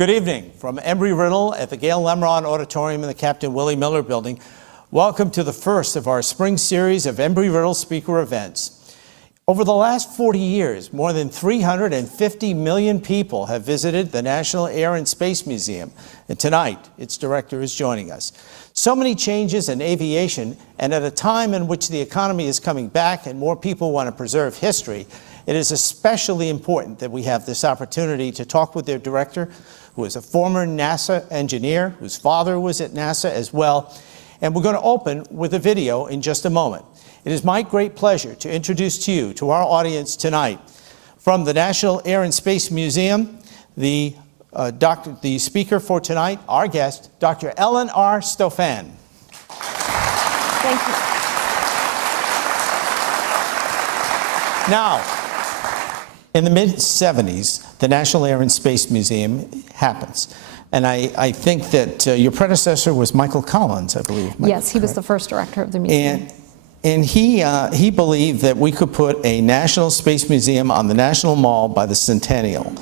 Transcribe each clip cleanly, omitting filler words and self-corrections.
Good evening from Embry-Riddle at the Gail Lemron Auditorium in the Captain Willie Miller Building. Welcome to the first of our spring series of Embry-Riddle speaker events. Over the last 40 years, more than 350 million people have visited the National Air and Space Museum, and tonight its director is joining us. So many changes in aviation, and at a time in which the economy is coming back and more people want to preserve history, it is especially important that we have this opportunity to talk with their director, who is a former NASA engineer, whose father was at NASA as well. And we're going to open with a video in just a moment. It is my great pleasure to introduce to you, to our audience tonight, from the National Air and Space Museum, the speaker for tonight, our guest, Dr. Ellen R. Stofan. Thank you. Now, in the mid-'70s, the National Air and Space Museum happens. And I think that your predecessor was Michael Collins, I believe. Yes, he was the first director of the museum. And he believed that we could put a National Space Museum on the National Mall by the bicentennial,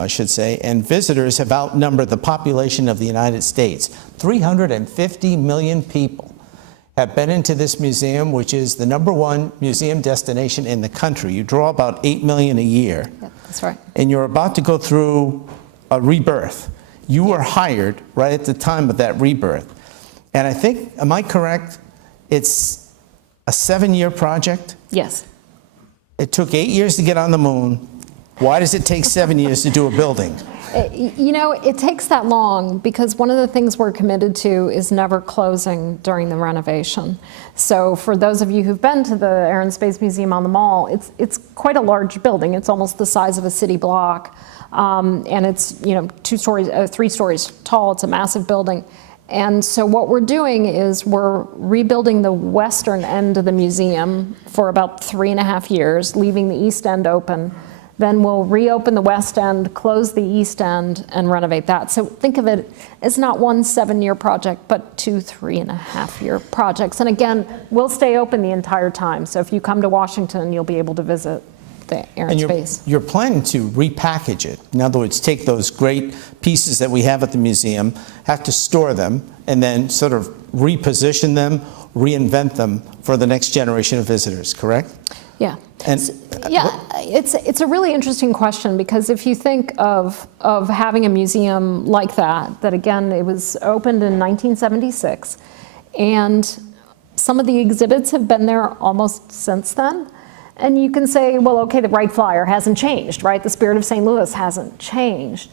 I should say, and visitors have outnumbered the population of the United States. 350 million people have been into this museum, which is the #1 museum destination in the country. You draw about 8 million a year. Yep, that's right. And you're about to go through a rebirth. You were hired right at the time of that rebirth. And I think, am I correct, it's a 7-year project? Yes. It took 8 years to get on the moon. Why does it take 7 years to do a building? You know, it takes that long because one of the things we're committed to is never closing during the renovation. So for those of you who've been to the Air and Space Museum on the Mall, it's quite a large building. It's almost the size of a city block. And it's, 3 stories tall. It's a massive building. And so what we're doing is we're rebuilding the western end of the museum for about 3.5 years, leaving the east end open. Then we'll reopen the west end, close the east end, and renovate that. So think of it as not one 7-year project, but 2 3.5-year projects. And again, we'll stay open the entire time. So if you come to Washington, you'll be able to visit the Air and Space. You're planning to repackage it. In other words, take those great pieces that we have at the museum, have to store them, and then sort of reposition them, reinvent them for the next generation of visitors, correct? Yeah. And it's a really interesting question because if you think of having a museum like that again, it was opened in 1976, and some of the exhibits have been there almost since then. And you can say, well, okay, the Wright Flyer hasn't changed, right? The Spirit of St. Louis hasn't changed.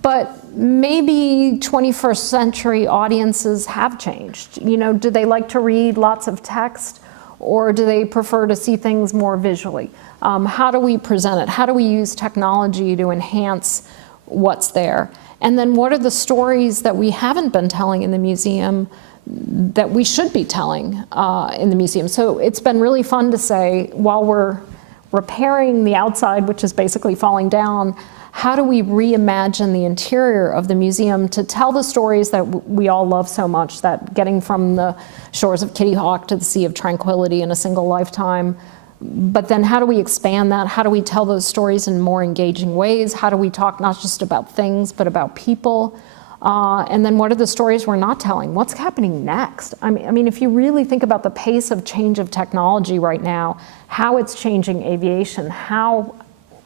But maybe 21st century audiences have changed. Do they like to read lots of text? Or do they prefer to see things more visually? How do we present it? How do we use technology to enhance what's there? And then what are the stories that we haven't been telling in the museum that we should be telling in the museum? So it's been really fun to say, while we're repairing the outside, which is basically falling down, how do we reimagine the interior of the museum to tell the stories that we all love so much, that getting from the shores of Kitty Hawk to the Sea of Tranquility in a single lifetime? But then how do we expand that? How do we tell those stories in more engaging ways? How do we talk not just about things, but about people? And then what are the stories we're not telling? What's happening next? I mean, if you really think about the pace of change of technology right now, how it's changing aviation, how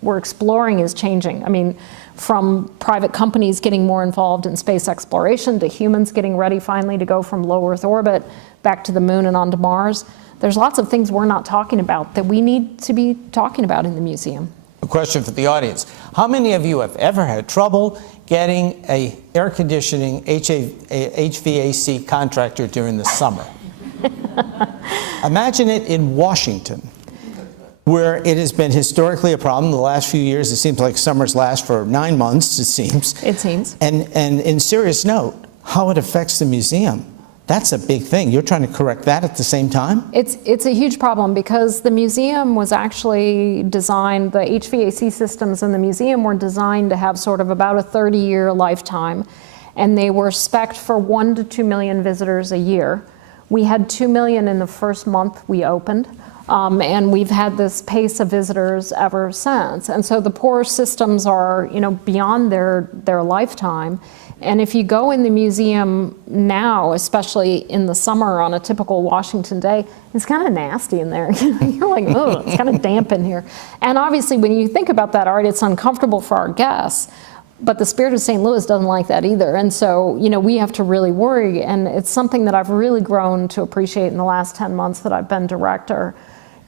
we're exploring is changing. I mean, from private companies getting more involved in space exploration to humans getting ready finally to go from low Earth orbit back to the moon and onto Mars. There's lots of things we're not talking about that we need to be talking about in the museum. A question for the audience. How many of you have ever had trouble getting an air conditioning HVAC contractor during the summer? Imagine it in Washington, where it has been historically a problem. The last few years, it seems like summers last for 9 months, it seems. It seems. And in serious note, how it affects the museum. That's a big thing. You're trying to correct that at the same time? It's a huge problem because the museum was actually designed, the HVAC systems in the museum were designed to have sort of about a 30-year lifetime, and they were spec'd for 1 to 2 million visitors a year. We had 2 million in the first month we opened. And we've had this pace of visitors ever since. And so the poor systems are, beyond their lifetime. And if you go in the museum now, especially in the summer on a typical Washington day, it's kind of nasty in there. You're like, oh, it's kind of damp in here. And obviously, when you think about that, art, it's uncomfortable for our guests. But the spirit of St. Louis doesn't like that either. And so, we have to really worry. And it's something that I've really grown to appreciate in the last 10 months that I've been director.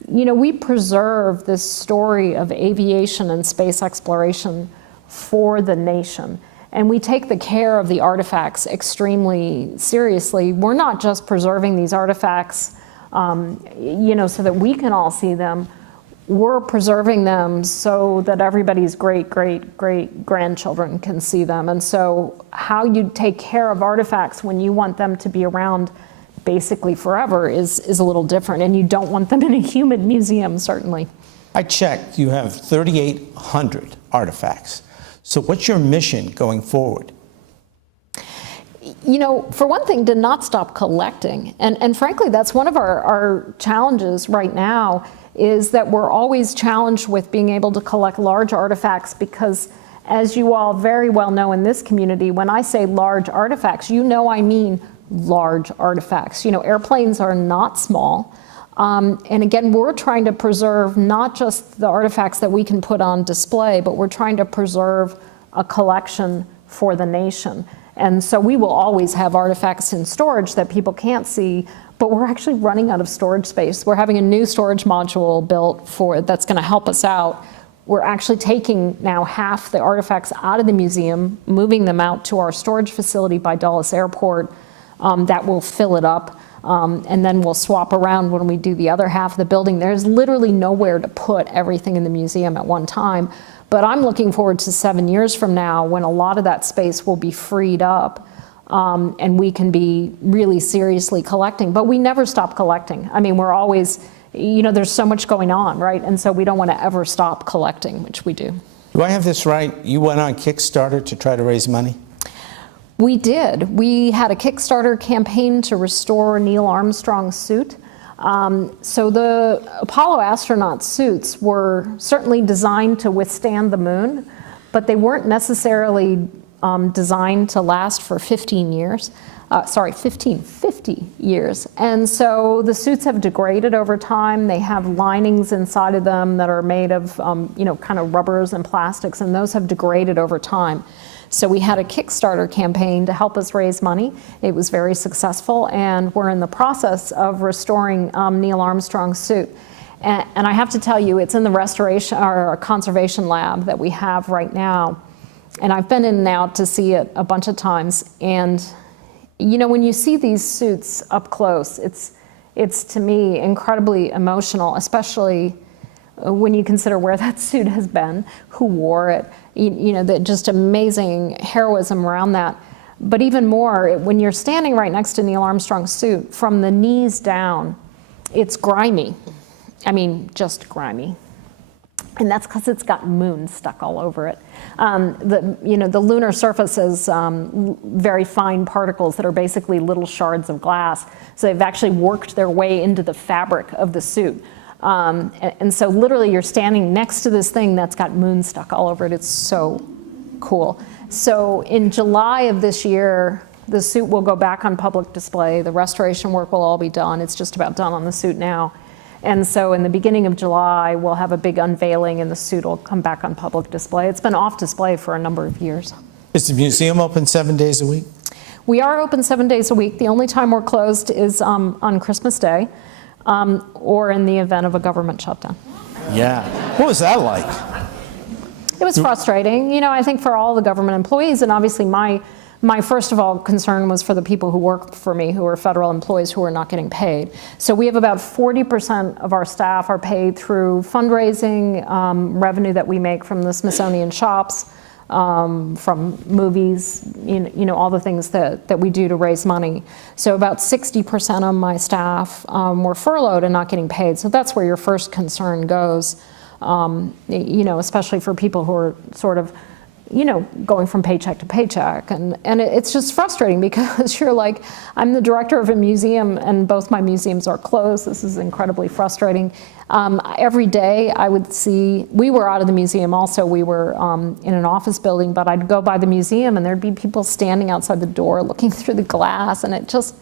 We preserve this story of aviation and space exploration for the nation. And we take the care of the artifacts extremely seriously. We're not just preserving these artifacts, so that we can all see them. We're preserving them so that everybody's great-great-great-grandchildren can see them. And so how you take care of artifacts when you want them to be around basically forever is a little different. And you don't want them in a human museum, certainly. I checked, you have 3,800 artifacts. So what's your mission going forward? For one thing, to not stop collecting. And frankly, that's one of our challenges right now, is that we're always challenged with being able to collect large artifacts because, as you all very well know in this community, when I say large artifacts, I mean large artifacts. Airplanes are not small. And again, we're trying to preserve not just the artifacts that we can put on display, but we're trying to preserve a collection for the nation. And so we will always have artifacts in storage that people can't see, but we're actually running out of storage space. We're having a new storage module built that's going to help us out. We're actually taking now half the artifacts out of the museum, moving them out to our storage facility by Dulles Airport. That will fill it up. And then we'll swap around when we do the other half of the building. There's literally nowhere to put everything in the museum at one time. But I'm looking forward to 7 years from now when a lot of that space will be freed up and we can be really seriously collecting. But we never stop collecting. I mean, we're always, there's so much going on, right? And so we don't want to ever stop collecting, which we do. Do I have this right? You went on Kickstarter to try to raise money? We did. We had a Kickstarter campaign to restore Neil Armstrong's suit. So the Apollo astronaut suits were certainly designed to withstand the moon, but they weren't necessarily designed to last for 50 years. And so the suits have degraded over time. They have linings inside of them that are made of, kind of rubbers and plastics, and those have degraded over time. So we had a Kickstarter campaign to help us raise money. It was very successful, and we're in the process of restoring Neil Armstrong's suit. And I have to tell you, it's in the restoration or conservation lab that we have right now. And I've been in and out to see it a bunch of times. And when you see these suits up close, it's to me incredibly emotional, especially when you consider where that suit has been, who wore it, the just amazing heroism around that. But even more, when you're standing right next to Neil Armstrong's suit, from the knees down, it's grimy. I mean, just grimy. And that's because it's got moon stuck all over it. The lunar surface is very fine particles that are basically little shards of glass. So they've actually worked their way into the fabric of the suit. And so literally you're standing next to this thing that's got moon stuck all over it. It's so cool. So in July of this year, the suit will go back on public display. The restoration work will all be done. It's just about done on the suit now. And so in the beginning of July, we'll have a big unveiling and the suit will come back on public display. It's been off display for a number of years. Is the museum open 7 days a week? We are open 7 days a week. The only time we're closed is on Christmas Day. Or in the event of a government shutdown. Yeah. What was that like? It was frustrating, I think for all the government employees, and obviously my first of all concern was for the people who work for me, who are federal employees who are not getting paid. So we have about 40% of our staff are paid through fundraising, revenue that we make from the Smithsonian shops, from movies, all the things that we do to raise money. So about 60% of my staff were furloughed and not getting paid. So that's where your first concern goes, especially for people who are sort of going from paycheck to paycheck. And it's just frustrating because you're like, I'm the director of a museum and both my museums are closed. This is incredibly frustrating. Every day I would see, we were out of the museum also, we were in an office building, but I'd go by the museum and there'd be people standing outside the door looking through the glass, and it just,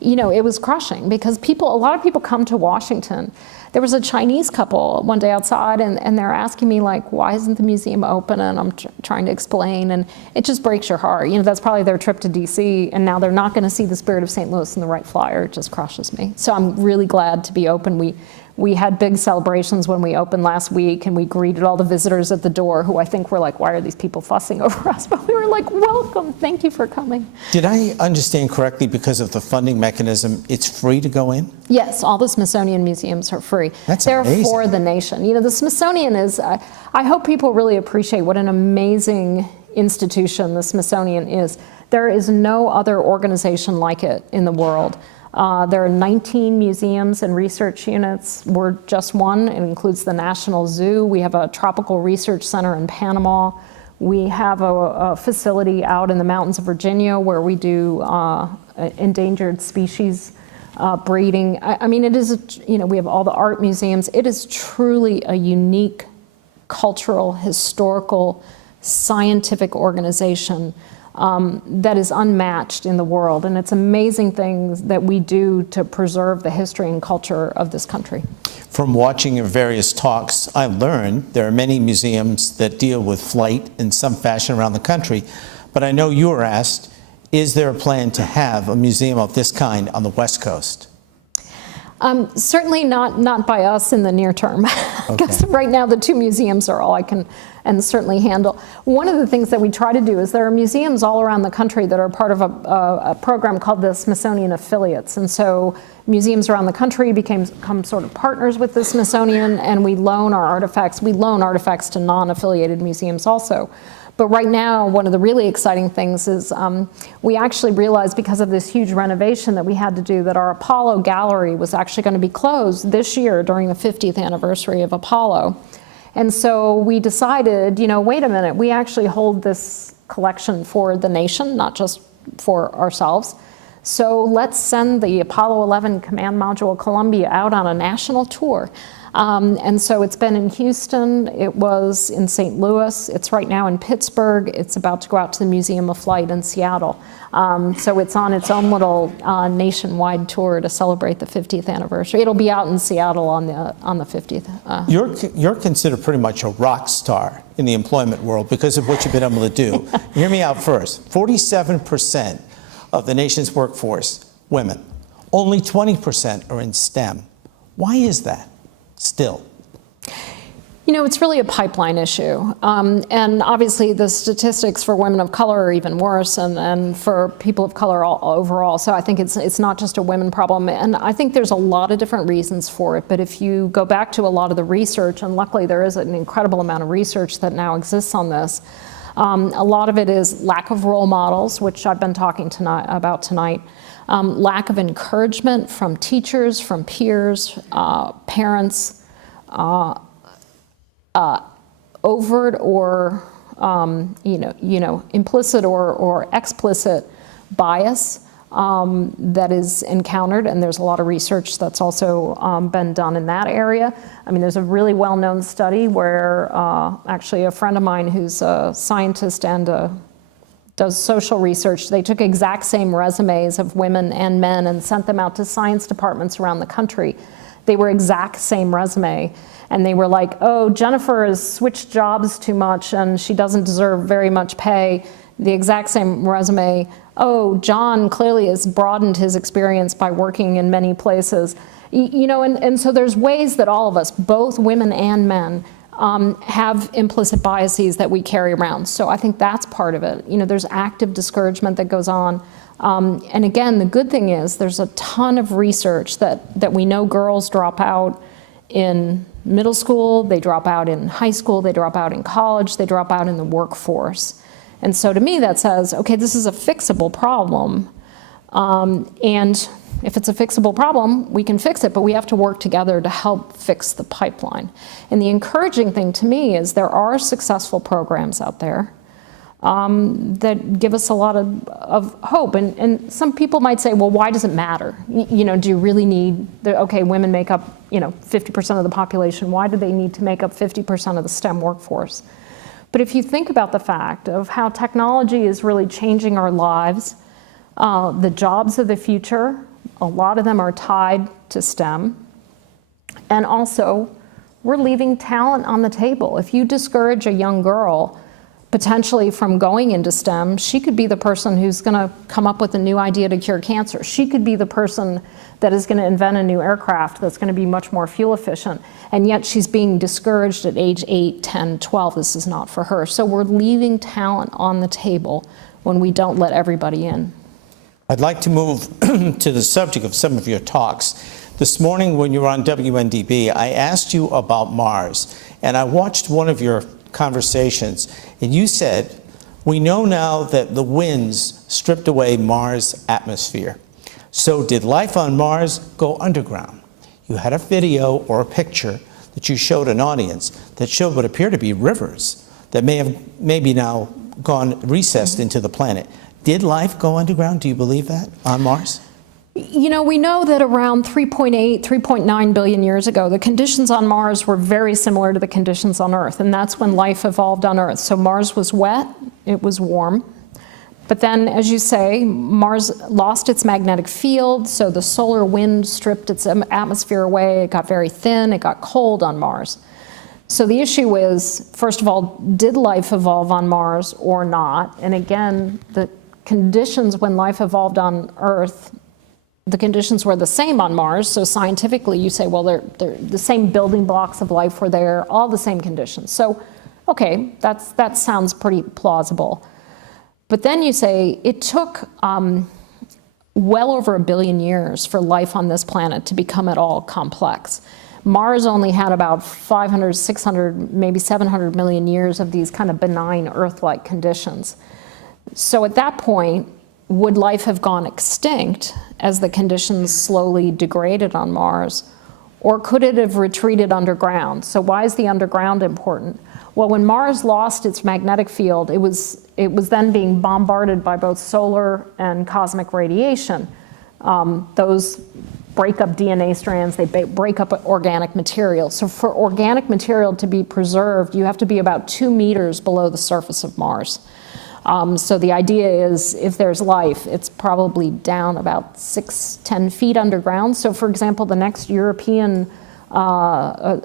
it was crushing because a lot of people come to Washington. There was a Chinese couple one day outside and they're asking me like, why isn't the museum open? And I'm trying to explain, and it just breaks your heart. That's probably their trip to DC, and now they're not gonna see the Spirit of St. Louis in the Wright Flyer. It just crushes me. So I'm really glad to be open. We had big celebrations when we opened last week, and we greeted all the visitors at the door who I think were like, why are these people fussing over us? But we were like, welcome, thank you for coming. Did I understand correctly, because of the funding mechanism, it's free to go in? Yes, all the Smithsonian museums are free. They're amazing. For the nation. The Smithsonian is, I hope people really appreciate what an amazing institution the Smithsonian is. There is no other organization like it in the world. There are 19 museums and research units. We're just one. It includes the National Zoo. We have a tropical research center in Panama. We have a facility out in the mountains of Virginia where we do endangered species breeding. I mean, it is, we have all the art museums. It is truly a unique cultural, historical, scientific organization that is unmatched in the world. And it's amazing things that we do to preserve the history and culture of this country. From watching your various talks, I've learned there are many museums that deal with flight in some fashion around the country. But I know you were asked, is there a plan to have a museum of this kind on the West Coast? Certainly not by us in the near term, because right now the two museums are all I can and certainly handle. One of the things that we try to do is there are museums all around the country that are part of a program called the Smithsonian Affiliates, and so museums around the country become sort of partners with the Smithsonian, and we loan our artifacts. We loan artifacts to non-affiliated museums also. But right now, one of the really exciting things is we actually realized, because of this huge renovation that we had to do, that our Apollo gallery was actually going to be closed this year during the 50th anniversary of Apollo. And so we decided, wait a minute, we actually hold this collection for the nation, not just for ourselves. So let's send the Apollo 11 Command Module Columbia out on a national tour. And so it's been in Houston, it was in St. Louis, it's right now in Pittsburgh, it's about to go out to the Museum of Flight in Seattle. So it's on its own little nationwide tour to celebrate the 50th anniversary. It'll be out in Seattle on the 50th. You're considered pretty much a rock star in the employment world because of what you've been able to do. Hear me out first. 47% of the nation's workforce, women. Only 20% are in STEM. Why is that? Still? It's really a pipeline issue. And obviously the statistics for women of color are even worse, and for people of color overall. So I think it's not just a women problem. And I think there's a lot of different reasons for it. But if you go back to a lot of the research, and luckily there is an incredible amount of research that now exists on this, a lot of it is lack of role models, which I've been talking about tonight. Lack of encouragement from teachers, from peers, parents, overt or implicit or explicit bias that is encountered, and there's a lot of research that's also been done in that area. I mean, there's a really well-known study where actually a friend of mine who's a scientist and does social research, they took exact same resumes of women and men and sent them out to science departments around the country. They were exact same resume, and they were like, oh, Jennifer has switched jobs too much and she doesn't deserve very much pay. The exact same resume, oh, John clearly has broadened his experience by working in many places. And so there's ways that all of us, both women and men, have implicit biases that we carry around. So I think that's part of it. There's active discouragement that goes on. And again, the good thing is there's a ton of research that we know girls drop out in middle school, they drop out in high school, they drop out in college, they drop out in the workforce. And so to me that says, okay, this is a fixable problem. And if it's a fixable problem, we can fix it, but we have to work together to help fix the pipeline. And the encouraging thing to me is there are successful programs out there. that give us a lot of hope. And some people might say, well, why does it matter? You know, do you really need, okay, women make up, 50% of the population. Why do they need to make up 50% of the STEM workforce? But if you think about the fact of how technology is really changing our lives, the jobs of the future, a lot of them are tied to STEM. And also, we're leaving talent on the table. If you discourage a young girl potentially from going into STEM, she could be the person who's going to come up with a new idea to cure cancer. She could be the person that is going to invent a new aircraft that's going to be much more fuel efficient. And yet she's being discouraged at age 8, 10, 12. This is not for her. So we're leaving talent on the table when we don't let everybody in. I'd like to move to the subject of some of your talks. This morning when you were on WNDB, I asked you about Mars, and I watched one of your conversations, and you said, we know now that the winds stripped away Mars' atmosphere. So did life on Mars go underground? You had a video or a picture that you showed an audience that showed what appeared to be rivers that maybe now gone recessed into the planet. Did life go underground? Do you believe that on Mars? We know that around 3.8, 3.9 billion years ago, the conditions on Mars were very similar to the conditions on Earth, and that's when life evolved on Earth. So Mars was wet, it was warm. But then, as you say, Mars lost its magnetic field, so the solar wind stripped its atmosphere away. It got very thin, it got cold on Mars. So the issue is, first of all, did life evolve on Mars or not? And again, the conditions when life evolved on Earth, the conditions were the same on Mars, so scientifically you say, well, they're the same building blocks of life were there, all the same conditions. So, okay, that sounds pretty plausible. But then you say it took well over 1 billion years for life on this planet to become at all complex. Mars only had about 500, 600, maybe 700 million years of these kind of benign Earth-like conditions. So at that point, would life have gone extinct as the conditions slowly degraded on Mars? Or could it have retreated underground? So why is the underground important? Well, when Mars lost its magnetic field, it was then being bombarded by both solar and cosmic radiation. Those break up DNA strands, they break up organic material. So for organic material to be preserved, you have to be about 2 meters below the surface of Mars. So the idea is if there's life, it's probably down about 6-10 feet underground. So for example, the next Europeans are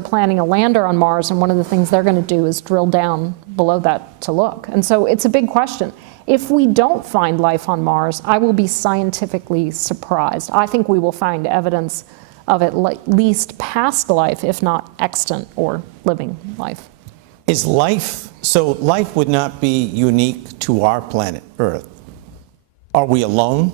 planning a lander on Mars, and one of the things they're going to do is drill down below that to look. And so it's a big question. If we don't find life on Mars, I will be scientifically surprised. I think we will find evidence of at least past life, if not extant or living life. Is life, so life would not be unique to our planet, Earth. Are we alone?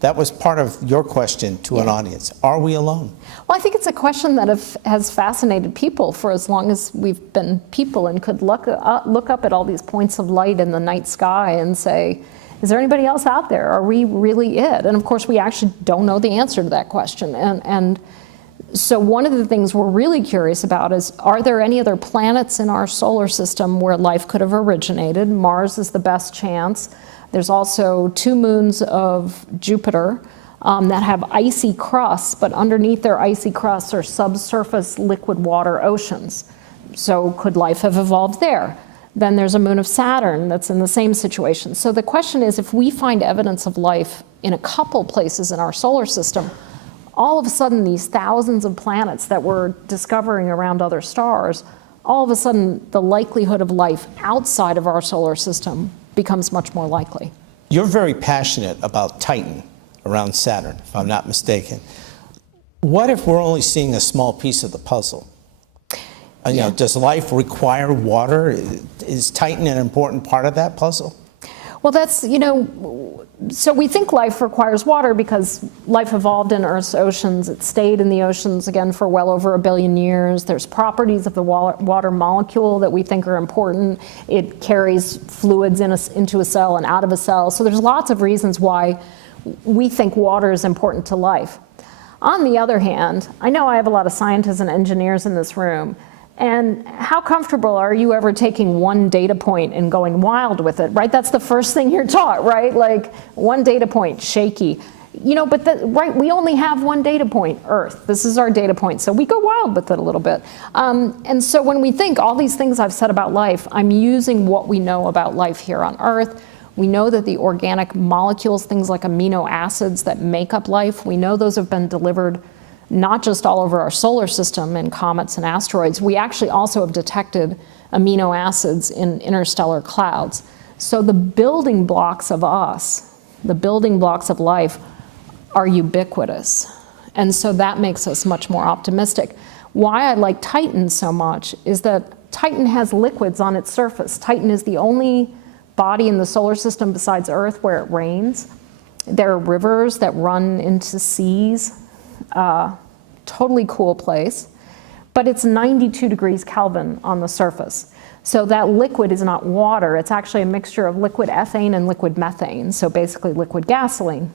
That was part of your question to an audience. Are we alone? Well, I think it's a question that has fascinated people for as long as we've been people, and could look up at all these points of light in the night sky and say, is there anybody else out there? Are we really it? And of course, we actually don't know the answer to that question. And so one of the things we're really curious about is, are there any other planets in our solar system where life could have originated? Mars is the best chance. There's also 2 moons of Jupiter that have icy crusts, but underneath their icy crusts are subsurface liquid water oceans. So could life have evolved there? Then there's a moon of Saturn that's in the same situation. So the question is, if we find evidence of life in a couple places in our solar system, all of a sudden these thousands of planets that we're discovering around other stars, all of a sudden the likelihood of life outside of our solar system becomes much more likely. You're very passionate about Titan around Saturn, if I'm not mistaken. What if we're only seeing a small piece of the puzzle? Does life require water? Is Titan an important part of that puzzle? Well, that's, so we think life requires water because life evolved in Earth's oceans. It stayed in the oceans, again, for well over 1 billion years. There's properties of the water molecule that we think are important. It carries fluids into a cell and out of a cell. So there's lots of reasons why we think water is important to life. On the other hand, I know I have a lot of scientists and engineers in this room. And how comfortable are you ever taking one data point and going wild with it, right? That's the first thing you're taught, right? Like one data point, shaky. You know, but right, we only have one data point, Earth. This is our data point, so we go wild with it a little bit. And so when we think all these things I've said about life, I'm using what we know about life here on Earth. We know that the organic molecules, things like amino acids that make up life, we know those have been delivered not just all over our solar system in comets and asteroids. We actually also have detected amino acids in interstellar clouds. So the building blocks of us, the building blocks of life, are ubiquitous. And so that makes us much more optimistic. Why I like Titan so much is that Titan has liquids on its surface. Titan is the only body in the solar system besides Earth where it rains. There are rivers that run into seas. Totally cool place. But it's 92 degrees Kelvin on the surface. So that liquid is not water. It's actually a mixture of liquid ethane and liquid methane, so basically liquid gasoline.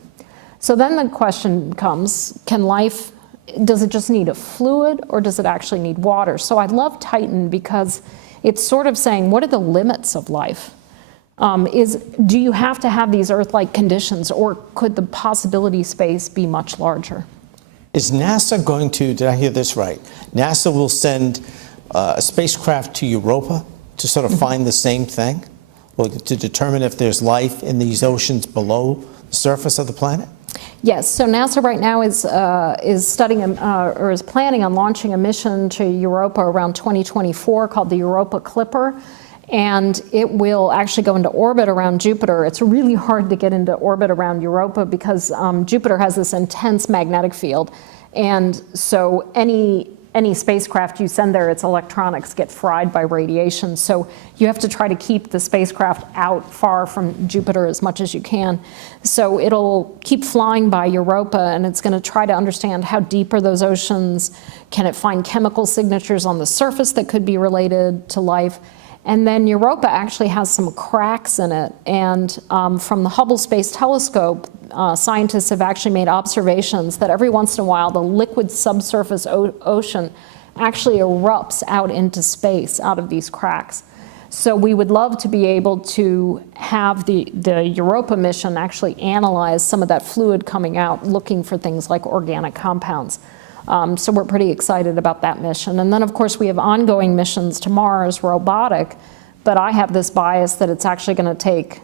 So then the question comes, does it just need a fluid or does it actually need water? So I love Titan because it's sort of saying, what are the limits of life? Do you have to have these Earth-like conditions, or could the possibility space be much larger? Is NASA going to, did I hear this right? NASA will send a spacecraft to Europa to sort of find the same thing, or to determine if there's life in these oceans below the surface of the planet? Yes, so NASA right now is studying or is planning on launching a mission to Europa around 2024 called the Europa Clipper, and it will actually go into orbit around Jupiter. It's really hard to get into orbit around Europa because Jupiter has this intense magnetic field, and so any spacecraft you send there, its electronics get fried by radiation. So you have to try to keep the spacecraft out far from Jupiter as much as you can. So it'll keep flying by Europa, and it's going to try to understand how deep are those oceans. Can it find chemical signatures on the surface that could be related to life? And then Europa actually has some cracks in it. And from the Hubble Space Telescope, scientists have actually made observations that every once in a while the liquid subsurface ocean actually erupts out into space out of these cracks. So we would love to be able to have the Europa mission actually analyze some of that fluid coming out, looking for things like organic compounds. So we're pretty excited about that mission. And then, of course, we have ongoing missions to Mars, robotic, but I have this bias that it's actually going to take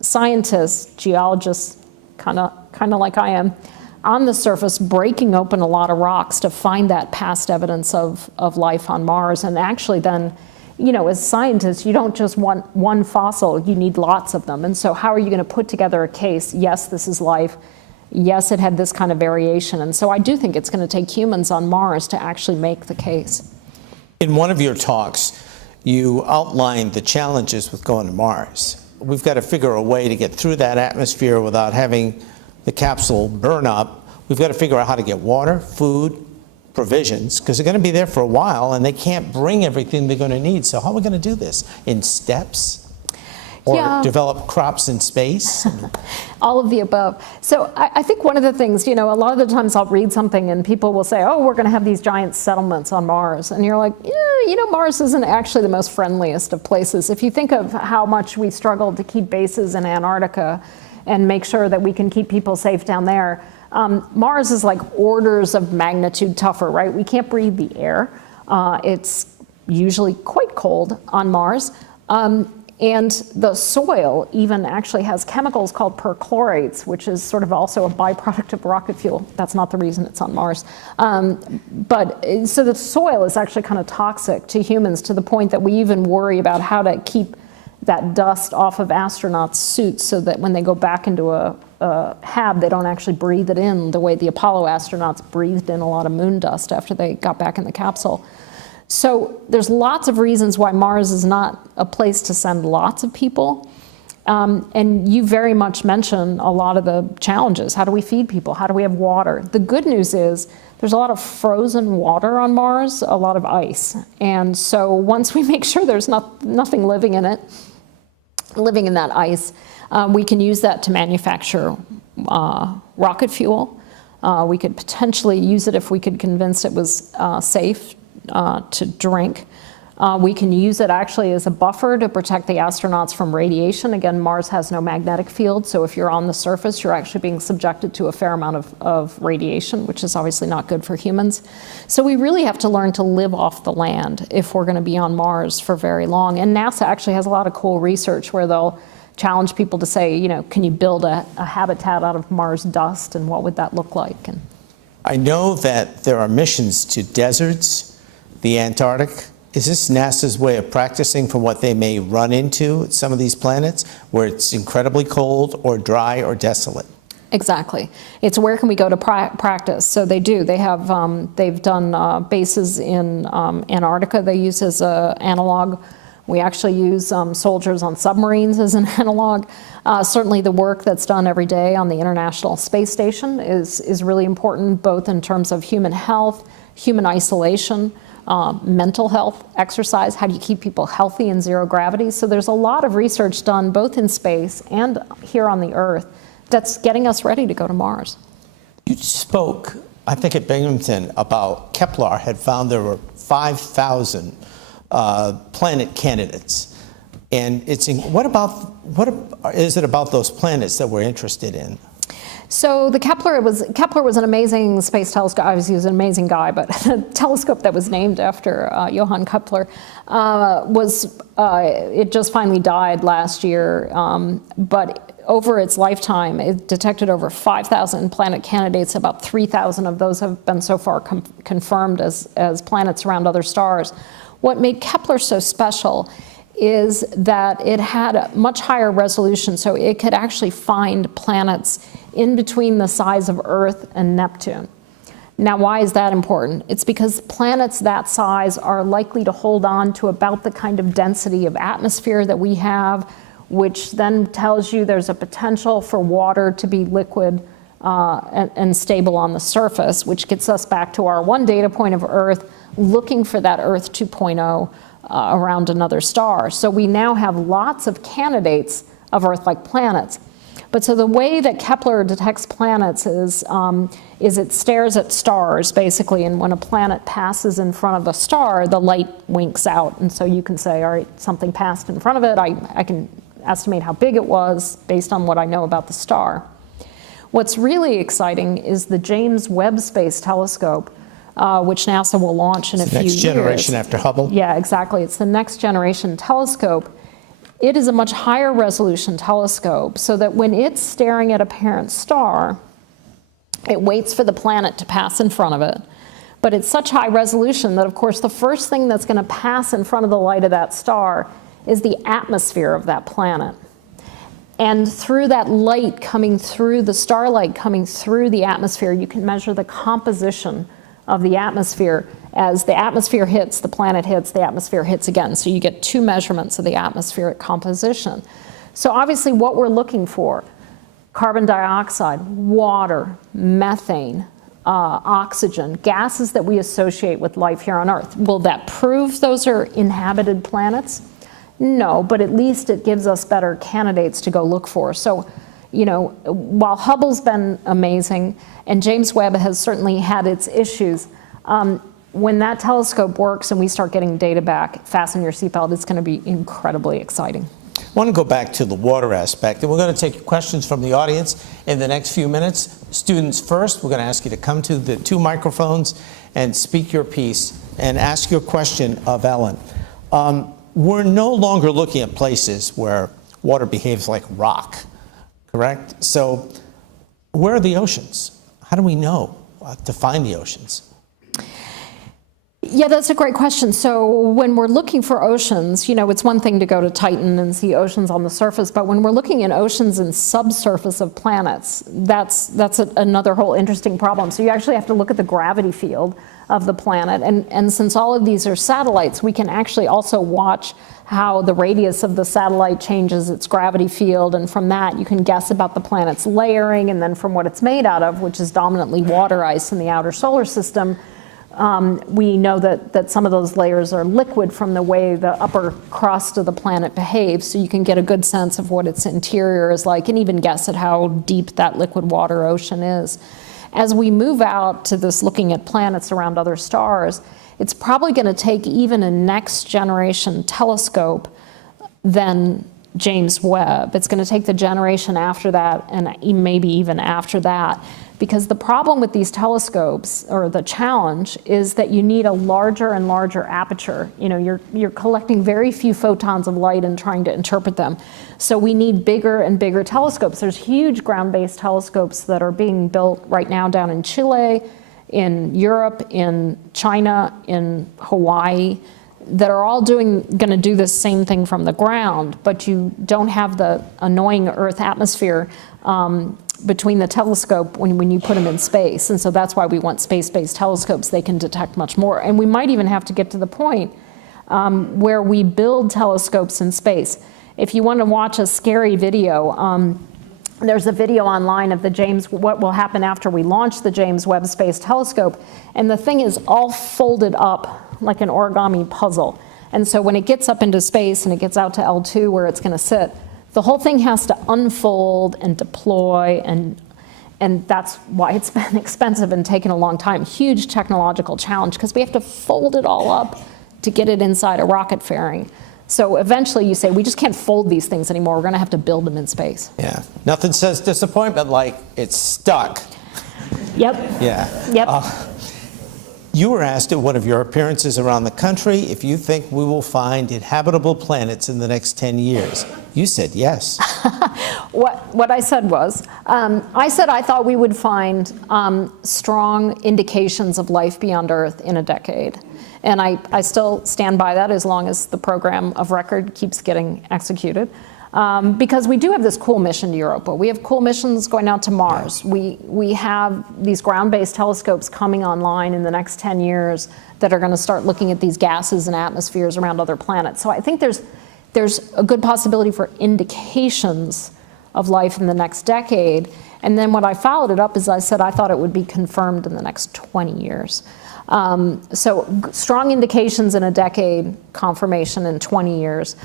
scientists, geologists, kind of like I am, on the surface, breaking open a lot of rocks to find that past evidence of life on Mars. And actually then, you know, as scientists, you don't just want one fossil, you need lots of them. And so how are you going to put together a case, yes, this is life, yes, it had this kind of variation. And so I do think it's going to take humans on Mars to actually make the case. In one of your talks, you outlined the challenges with going to Mars. We've got to figure a way to get through that atmosphere without having the capsule burn up. We've got to figure out how to get water, food, provisions, because they're going to be there for a while and they can't bring everything they're going to need. So how are we going to do this? In steps? Or develop crops in space? All of the above. So I think one of the things, you know, a lot of the times I'll read something and people will say, oh, we're going to have these giant settlements on Mars. And you're like, yeah, you know, Mars isn't actually the most friendliest of places. If you think of how much we struggled to keep bases in Antarctica and make sure that we can keep people safe down there, Mars is like orders of magnitude tougher, right? We can't breathe the air. It's usually quite cold on Mars. And the soil even actually has chemicals called perchlorates, which is sort of also a byproduct of rocket fuel. That's not the reason it's on Mars. So the soil is actually kind of toxic to humans, to the point that we even worry about how to keep that dust off of astronauts' suits so that when they go back into a HAB, they don't actually breathe it in the way the Apollo astronauts breathed in a lot of moon dust after they got back in the capsule. So there's lots of reasons why Mars is not a place to send lots of people. And you very much mention a lot of the challenges. How do we feed people? How do we have water? The good news is there's a lot of frozen water on Mars, a lot of ice. And so once we make sure there's nothing living in it, living in that ice, we can use that to manufacture rocket fuel. We could potentially use it if we could convince it was safe to drink. We can use it actually as a buffer to protect the astronauts from radiation. Again, Mars has no magnetic field, so if you're on the surface, you're actually being subjected to a fair amount of radiation, which is obviously not good for humans. So we really have to learn to live off the land if we're going to be on Mars for very long. And NASA actually has a lot of cool research where they'll challenge people to say, you know, can you build a habitat out of Mars dust, and what would that look like? And I know that there are missions to deserts, the Antarctic. Is this NASA's way of practicing for what they may run into at some of these planets where it's incredibly cold or dry or desolate? Exactly. It's where can we go to practice? So they do. They have, they've done bases in Antarctica they use as an analog. We actually use soldiers on submarines as an analog. Certainly the work that's done every day on the International Space Station is really important, both in terms of human health, human isolation, mental health, exercise, how do you keep people healthy in zero gravity? So there's a lot of research done both in space and here on the Earth that's getting us ready to go to Mars. You spoke, I think at Binghamton, about Kepler had found there were 5,000 planet candidates. And what is it about those planets that we're interested in? So the Kepler was an amazing space telescope. Obviously, he was an amazing guy, but the telescope that was named after Johann Kepler it just finally died last year. But over its lifetime, it detected over 5,000 planet candidates. About 3,000 of those have been so far confirmed as planets around other stars. What made Kepler so special is that it had a much higher resolution, so it could actually find planets in between the size of Earth and Neptune. Now, why is that important? It's because planets that size are likely to hold on to about the kind of density of atmosphere that we have, which then tells you there's a potential for water to be liquid and stable on the surface, which gets us back to our one data point of Earth, looking for that Earth 2.0 around another star. So we now have lots of candidates of Earth-like planets. But so the way that Kepler detects planets is it stares at stars, basically, and when a planet passes in front of a star, the light winks out. And so you can say, all right, something passed in front of it. I can estimate how big it was based on what I know about the star. What's really exciting is the James Webb Space Telescope, which NASA will launch in a few years. Next generation after Hubble? Yeah, exactly. It's the next generation telescope. It is a much higher resolution telescope, so that when it's staring at a parent star, it waits for the planet to pass in front of it. But it's such high resolution that, of course, the first thing that's going to pass in front of the light of that star is the atmosphere of that planet. And through that light coming through, the starlight coming through the atmosphere, you can measure the composition of the atmosphere. As the atmosphere hits, the planet hits, the atmosphere hits again. So you get two measurements of the atmospheric composition. So obviously what we're looking for, carbon dioxide, water, methane, oxygen, gases that we associate with life here on Earth. Will that prove those are inhabited planets? No, but at least it gives us better candidates to go look for. So, you know, while Hubble's been amazing, and James Webb has certainly had its issues, when that telescope works and we start getting data back, fasten your seatbelt, it's going to be incredibly exciting. I want to go back to the water aspect, and we're going to take questions from the audience in the next few minutes. Students first, we're going to ask you to come to the two microphones and speak your piece and ask your question of Ellen. We're no longer looking at places where water behaves like rock, correct? So where are the oceans? How do we know to find the oceans? Yeah, that's a great question. So when we're looking for oceans, you know, it's one thing to go to Titan and see oceans on the surface, but when we're looking at oceans in subsurface of planets, that's another whole interesting problem. So you actually have to look at the gravity field of the planet, and since all of these are satellites, we can actually also watch how the radius of the satellite changes its gravity field, and from that you can guess about the planet's layering, and then from what it's made out of, which is dominantly water ice in the outer solar system, we know that some of those layers are liquid from the way the upper crust of the planet behaves, so you can get a good sense of what its interior is like and even guess at how deep that liquid water ocean is. As we move out to this looking at planets around other stars, it's probably going to take even a next generation telescope than James Webb. It's going to take the generation after that, and maybe even after that, because the problem with these telescopes, or the challenge, is that you need a larger and larger aperture. You know, you're collecting very few photons of light and trying to interpret them. So we need bigger and bigger telescopes. There's huge ground-based telescopes that are being built right now down in Chile, in Europe, in China, in Hawaii, that are all going to do the same thing from the ground, but you don't have the annoying Earth atmosphere between the telescope when you put them in space. And so that's why we want space-based telescopes. They can detect much more. And we might even have to get to the point where we build telescopes in space. If you want to watch a scary video, there's a video online of what will happen after we launch the James Webb Space Telescope. And the thing is all folded up like an origami puzzle. And so when it gets up into space and it gets out to L2 where it's going to sit, the whole thing has to unfold and deploy, and that's why it's been expensive and taken a long time. Huge technological challenge, because we have to fold it all up to get it inside a rocket fairing. So eventually you say, we just can't fold these things anymore. We're going to have to build them in space. Yeah. Nothing says disappointment like it's stuck. Yep. Yeah. Yep. You were asked at one of your appearances around the country if you think we will find inhabitable planets in the next 10 years. You said yes. What I said was, I thought we would find strong indications of life beyond Earth in a decade. And I still stand by that as long as the program of record keeps getting executed. Because we do have this cool mission to Europa. We have cool missions going out to Mars. We have these ground-based telescopes coming online in the next 10 years that are going to start looking at these gases and atmospheres around other planets. So I think there's a good possibility for indications of life in the next decade. And then what I followed it up is I said I thought it would be confirmed in the next 20 years. So strong indications in a decade, confirmation in 20 years.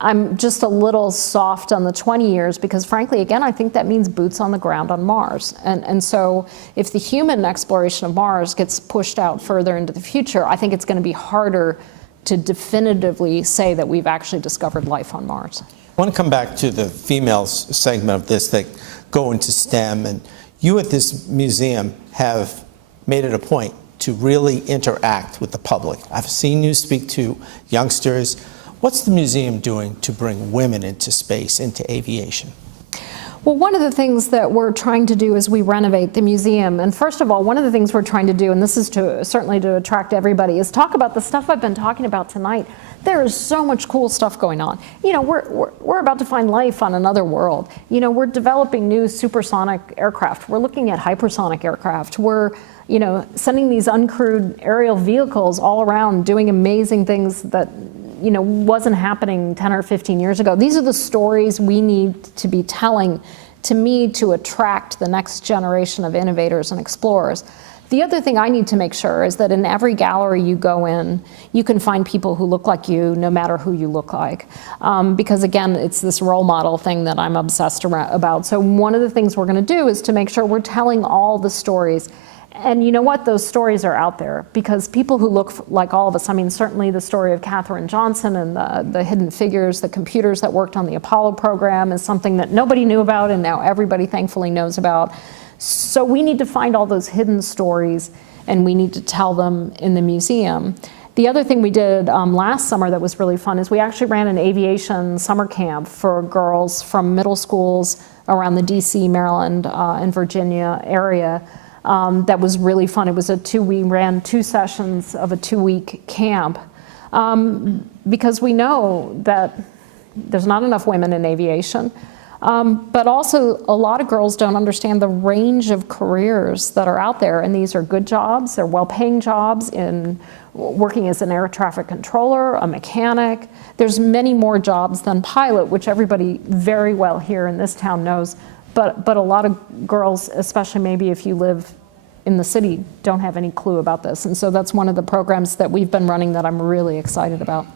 I'm just a little soft on the 20 years because, frankly, again, I think that means boots on the ground on Mars. And so if the human exploration of Mars gets pushed out further into the future, I think it's going to be harder to definitively say that we've actually discovered life on Mars. I want to come back to the females segment of this that go into STEM. And you at this museum have made it a point to really interact with the public. I've seen you speak to youngsters. What's the museum doing to bring women into space, into aviation? Well, one of the things that we're trying to do as we renovate the museum, and first of all, one of the things we're trying to do, and this is certainly to attract everybody, is talk about the stuff I've been talking about tonight. There is so much cool stuff going on. You know, we're about to find life on another world. You know, we're developing new supersonic aircraft. We're looking at hypersonic aircraft. We're, you know, sending these uncrewed aerial vehicles all around doing amazing things that, you know, wasn't happening 10 or 15 years ago. These are the stories we need to be telling, to me, to attract the next generation of innovators and explorers. The other thing I need to make sure is that in every gallery you go in, you can find people who look like you, no matter who you look like. Because again, it's this role model thing that I'm obsessed about. So one of the things we're going to do is to make sure we're telling all the stories. And you know what? Those stories are out there because people who look like all of us, I mean, certainly the story of Katherine Johnson and the hidden figures, the computers that worked on the Apollo program is something that nobody knew about and now everybody thankfully knows about. So we need to find all those hidden stories and we need to tell them in the museum. The other thing we did last summer that was really fun is we actually ran an aviation summer camp for girls from middle schools around the DC, Maryland, and Virginia area. That was really fun. It was we ran 2 sessions of a 2-week camp because we know that there's not enough women in aviation. But also a lot of girls don't understand the range of careers that are out there, and these are good jobs, they're well-paying jobs in working as an air traffic controller, a mechanic. There's many more jobs than pilot, which everybody very well here in this town knows, but a lot of girls, especially maybe if you live in the city, don't have any clue about this. And so that's one of the programs that we've been running that I'm really excited about.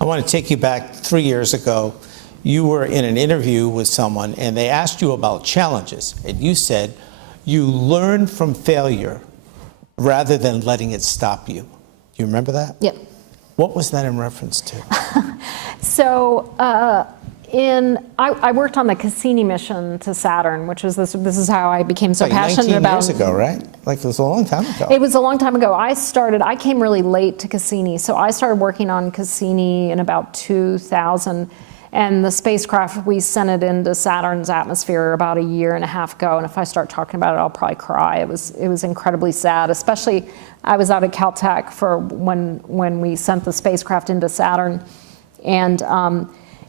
I want to take you back 3 years ago. You were in an interview with someone and they asked you about challenges. And you said you learn from failure rather than letting it stop you. You remember that? Yep. What was that in reference to? So I worked on the Cassini mission to Saturn, which was this is how I became so passionate about. 19 years ago, right? Like it was a long time ago. It was a long time ago. I came really late to Cassini, so I started working on Cassini in about 2000. And the spacecraft, we sent it into Saturn's atmosphere about a year and a half ago. And if I start talking about it, I'll probably cry. It was incredibly sad, especially I was out at Caltech for when we sent the spacecraft into Saturn. And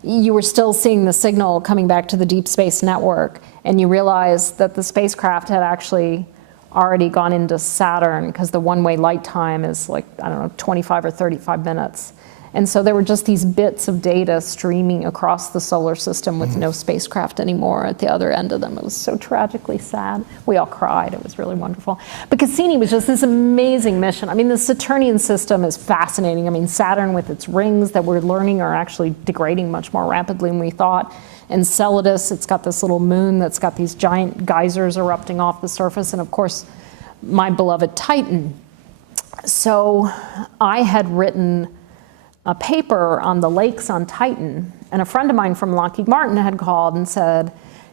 you were still seeing the signal coming back to the Deep Space Network. And you realized that the spacecraft had actually already gone into Saturn because the one-way light time is like, I don't know, 25 or 35 minutes. And so there were just these bits of data streaming across the solar system with no spacecraft anymore at the other end of them. It was so tragically sad. We all cried. It was really wonderful. But Cassini was just this amazing mission. I mean, the Saturnian system is fascinating. I mean, Saturn with its rings that we're learning are actually degrading much more rapidly than we thought. Enceladus, it's got this little moon that's got these giant geysers erupting off the surface. And of course, my beloved Titan. So I had written a paper on the lakes on Titan, and a friend of mine from Lockheed Martin had called and said,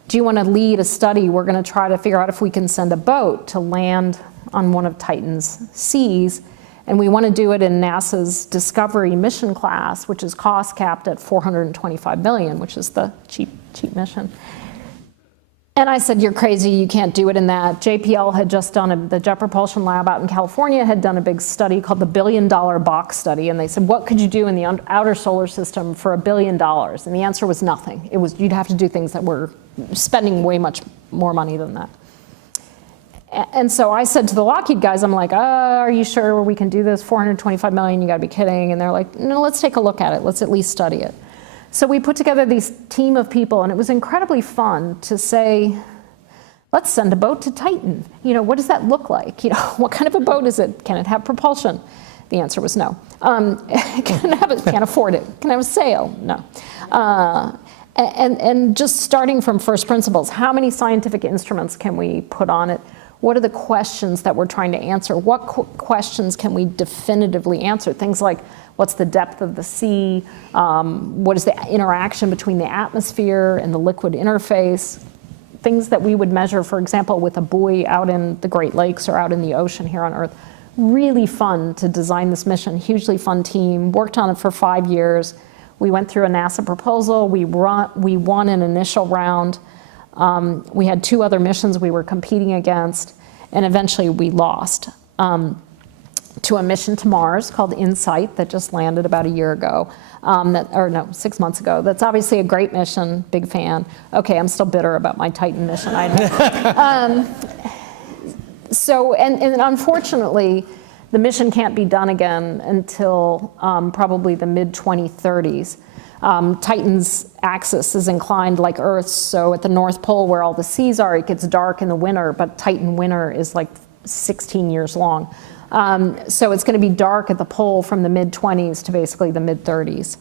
do you want to lead a study? We're going to try to figure out if we can send a boat to land on one of Titan's seas, and we want to do it in NASA's Discovery mission class, which is cost capped at $425 million, which is the cheap mission. And I said, you're crazy, you can't do it in that. JPL had just done, the Jet Propulsion Lab out in California had done a big study called the $1 billion box study. And they said, what could you do in the outer solar system for $1 billion? And the answer was nothing. It was, you'd have to do things that were spending way much more money than that. And so I said to the Lockheed guys, I'm like, are you sure we can do this? $425 million, you gotta be kidding. And they're like, no, let's take a look at it. Let's at least study it. So we put together this team of people, and it was incredibly fun to say, let's send a boat to Titan. You know, what does that look like? You know, what kind of a boat is it? Can it have propulsion? The answer was no. Can't afford it. Can it have a sail? No. And just starting from first principles, how many scientific instruments can we put on it? What are the questions that we're trying to answer? What questions can we definitively answer? Things like, what's the depth of the sea? What is the interaction between the atmosphere and the liquid interface? Things that we would measure, for example, with a buoy out in the Great Lakes or out in the ocean here on Earth. Really fun to design this mission, hugely fun team, worked on it for 5 years. We went through a NASA proposal, we won an initial round. We had 2 other missions we were competing against, and eventually we lost to a mission to Mars called InSight that just landed about a year ago, 6 months ago. That's obviously a great mission, big fan. Okay, I'm still bitter about my Titan mission. I know. So unfortunately, the mission can't be done again until probably the mid-2030s. Titan's axis is inclined like Earth's, so at the North Pole where all the seas are, it gets dark in the winter, but Titan winter is like 16 years long. So it's going to be dark at the pole from the mid-20s to basically the mid-30s.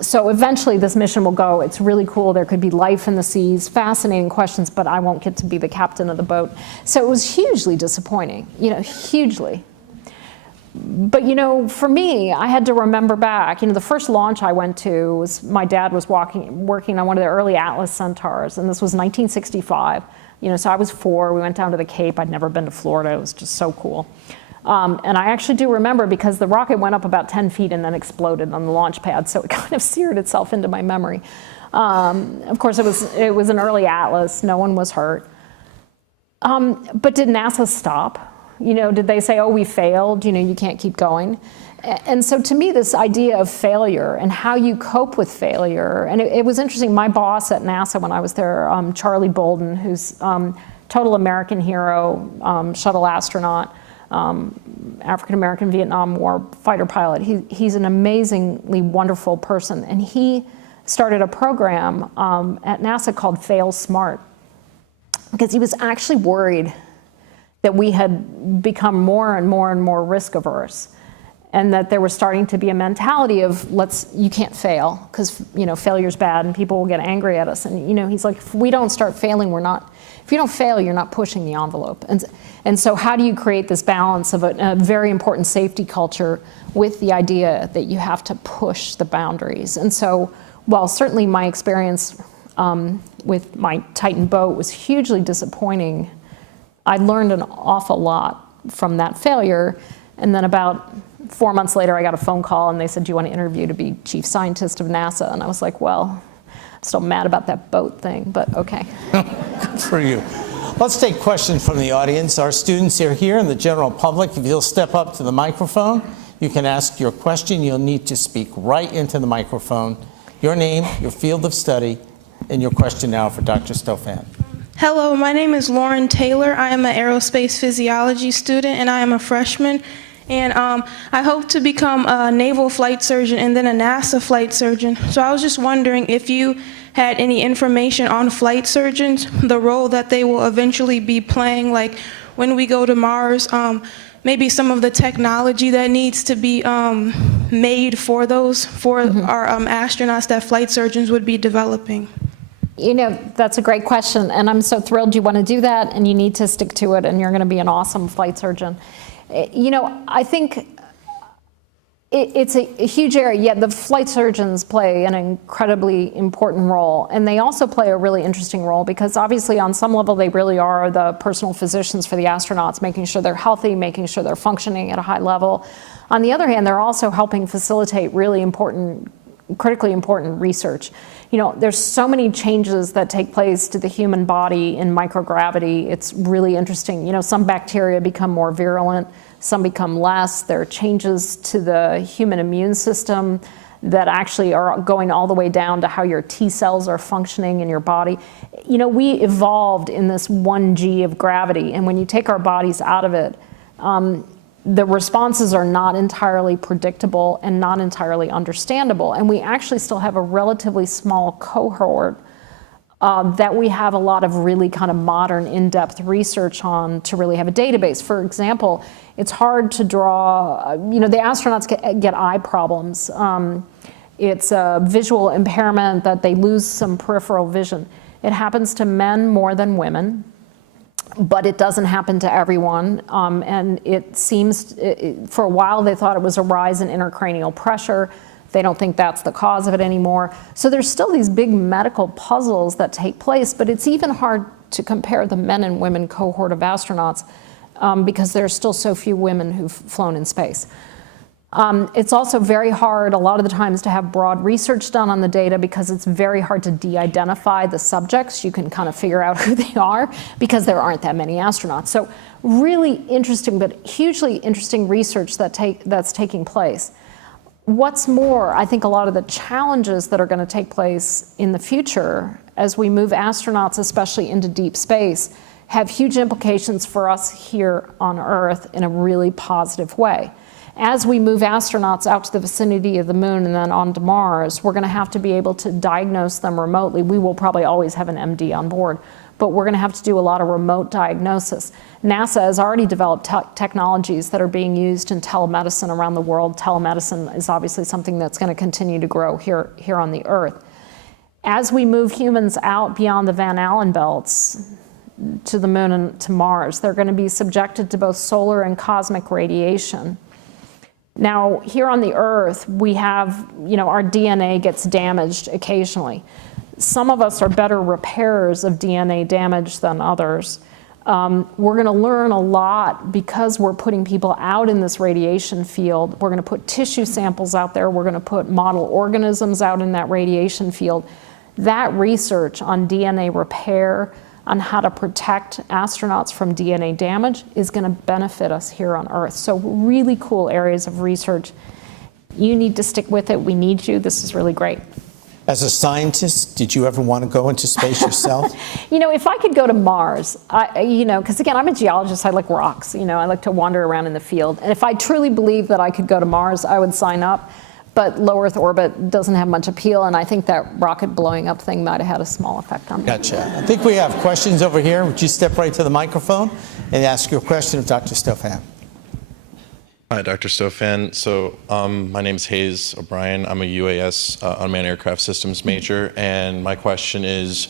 So eventually this mission will go. It's really cool. There could be life in the seas, fascinating questions, but I won't get to be the captain of the boat. So it was hugely disappointing, hugely. But for me, I had to remember back. The first launch I went to was my dad was working on one of the early Atlas Centaurs, and this was 1965. So I was 4. We went down to the Cape. I'd never been to Florida. It was just so cool. And I actually do remember because the rocket went up about 10 feet and then exploded on the launch pad, so it kind of seared itself into my memory. Of course, it was an early Atlas. No one was hurt. But did NASA stop? Did they say, oh, we failed, you can't keep going? And so to me, this idea of failure and how you cope with failure, and it was interesting, my boss at NASA when I was there, Charlie Bolden, who's total American hero, shuttle astronaut, African-American Vietnam War fighter pilot. He's an amazingly wonderful person, and he started a program at NASA called Fail Smart, because he was actually worried that we had become more and more and more risk averse, and that there was starting to be a mentality of you can't fail because failure's bad and people will get angry at us. And he's like, if we don't start failing, we're not If you don't fail, you're not pushing the envelope. And so how do you create this balance of a very important safety culture with the idea that you have to push the boundaries? And so while certainly my experience with my Titan boat was hugely disappointing, I learned an awful lot from that failure. And then about 4 months later, I got a phone call and they said, do you want to interview to be chief scientist of NASA? And I was like, well, I'm still mad about that boat thing, but okay. Good for you. Let's take questions from the audience. Our students are here and the general public. If you'll step up to the microphone, you can ask your question. You'll need to speak right into the microphone. Your name, your field of study, and your question now for Dr. Stofan. Hello, my name is Lauren Taylor. I am an aerospace physiology student, and I am a freshman. And I hope to become a naval flight surgeon and then a NASA flight surgeon. So I was just wondering if you had any information on flight surgeons, the role that they will eventually be playing, like when we go to Mars, maybe some of the technology that needs to be made for our astronauts that flight surgeons would be developing. You know, that's a great question, and I'm so thrilled you want to do that, and you need to stick to it, and you're going to be an awesome flight surgeon. You know, I think it's a huge area, yet the flight surgeons play an incredibly important role, and they also play a really interesting role because obviously on some level they really are the personal physicians for the astronauts, making sure they're healthy, making sure they're functioning at a high level. On the other hand, they're also helping facilitate really important, critically important research. You know, there's so many changes that take place to the human body in microgravity. It's really interesting. You know, some bacteria become more virulent, some become less. There are changes to the human immune system that actually are going all the way down to how your T cells are functioning in your body. You know, we evolved in this 1G of gravity, and when you take our bodies out of it, the responses are not entirely predictable and not entirely understandable. And we actually still have a relatively small cohort that we have a lot of really kind of modern in-depth research on to really have a database. For example, it's hard to draw, you know, the astronauts get eye problems. It's a visual impairment that they lose some peripheral vision. It happens to men more than women, but it doesn't happen to everyone. And it seems, for a while they thought it was a rise in intracranial pressure. They don't think that's the cause of it anymore. So there's still these big medical puzzles that take place, but it's even hard to compare the men and women cohort of astronauts because there are still so few women who've flown in space. It's also very hard a lot of the times to have broad research done on the data because it's very hard to de-identify the subjects. You can kind of figure out who they are because there aren't that many astronauts. So really interesting, but hugely interesting research that's taking place. What's more, I think a lot of the challenges that are going to take place in the future as we move astronauts, especially into deep space, have huge implications for us here on Earth in a really positive way. As we move astronauts out to the vicinity of the moon and then on to Mars, we're going to have to be able to diagnose them remotely. We will probably always have an MD on board, but we're going to have to do a lot of remote diagnosis. NASA has already developed technologies that are being used in telemedicine around the world. Telemedicine is obviously something that's going to continue to grow here on the Earth. As we move humans out beyond the Van Allen belts to the moon and to Mars, they're going to be subjected to both solar and cosmic radiation. Now, here on the Earth, we have, you know, our DNA gets damaged occasionally. Some of us are better repairers of DNA damage than others. We're going to learn a lot because we're putting people out in this radiation field. We're going to put tissue samples out there. We're going to put model organisms out in that radiation field. That research on DNA repair, on how to protect astronauts from DNA damage is going to benefit us here on Earth. So really cool areas of research. You need to stick with it. We need you. This is really great. As a scientist, did you ever want to go into space yourself? You know, if I could go to Mars, you know, because again, I'm a geologist, I like rocks, you know, I like to wander around in the field. And if I truly believed that I could go to Mars, I would sign up. But low Earth orbit doesn't have much appeal, and I think that rocket blowing up thing might have had a small effect on me. Gotcha. I think we have questions over here. Would you step right to the microphone and ask your question of Dr. Stofan? Hi, Dr. Stofan. So my name is Hayes O'Brien. I'm a UAS Unmanned Aircraft Systems major, and my question is,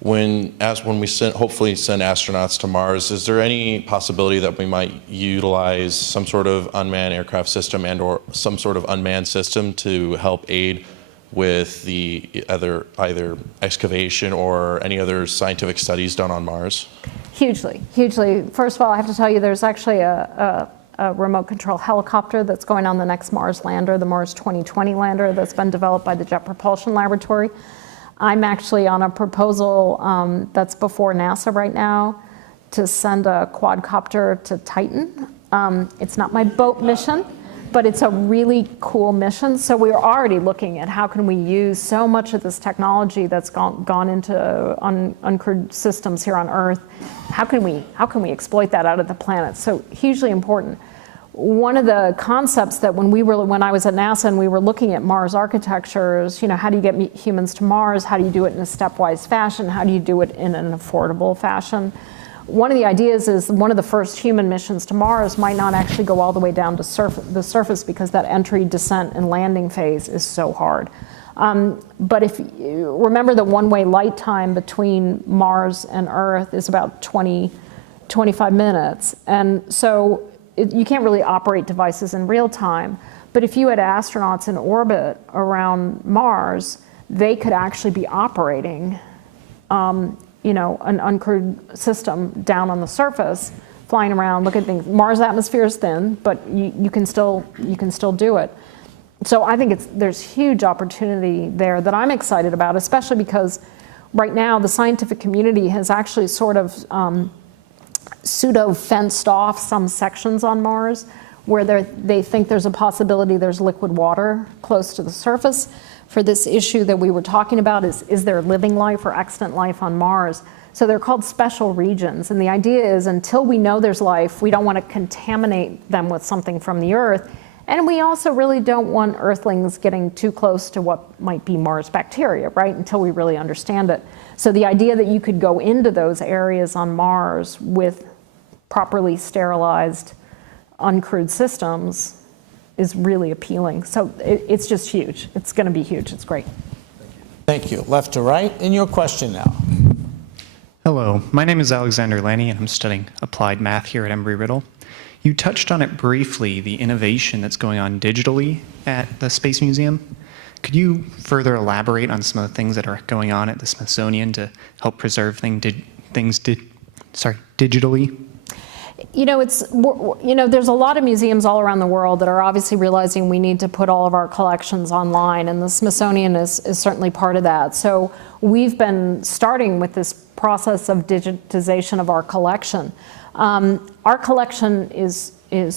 when we hopefully send astronauts to Mars, is there any possibility that we might utilize some sort of unmanned aircraft system and/or some sort of unmanned system to help aid with the either excavation or any other scientific studies done on Mars? Hugely, hugely. First of all, I have to tell you, there's actually a remote control helicopter that's going on the next Mars lander, the Mars 2020 lander, that's been developed by the Jet Propulsion Laboratory. I'm actually on a proposal that's before NASA right now to send a quadcopter to Titan. It's not my boat mission, but it's a really cool mission. So we're already looking at how can we use so much of this technology that's gone into uncrewed systems here on Earth. How can we exploit that out of the planet? So hugely important. One of the concepts that when I was at NASA and we were looking at Mars architectures, how do you get humans to Mars? How do you do it in a stepwise fashion? How do you do it in an affordable fashion? One of the ideas is one of the first human missions to Mars might not actually go all the way down to the surface because that entry, descent, and landing phase is so hard. But if you remember, the one-way light time between Mars and Earth is about 25 minutes. And so you can't really operate devices in real time. But if you had astronauts in orbit around Mars, they could actually be operating an uncrewed system down on the surface, flying around, look at things. Mars atmosphere is thin, but you can still do it. So I think there's huge opportunity there that I'm excited about, especially because right now the scientific community has actually sort of pseudo-fenced off some sections on Mars where they think there's a possibility there's liquid water close to the surface for this issue that we were talking about, is there living life or extant life on Mars? So they're called special regions, and the idea is until we know there's life, we don't want to contaminate them with something from the Earth, and we also really don't want Earthlings getting too close to what might be Mars bacteria, right, until we really understand it. So the idea that you could go into those areas on Mars with properly sterilized, uncrewed systems is really appealing. So it's just huge. It's going to be huge. It's great. Thank you. Left to right, and your question now. Hello, my name is Alexander Lanny, and I'm studying applied math here at Embry-Riddle. You touched on it briefly, the innovation that's going on digitally at the Space Museum. Could you further elaborate on some of the things that are going on at the Smithsonian to help preserve things digitally? There's a lot of museums all around the world that are obviously realizing we need to put all of our collections online, and the Smithsonian is certainly part of that. So we've been starting with this process of digitization of our collection. Our collection is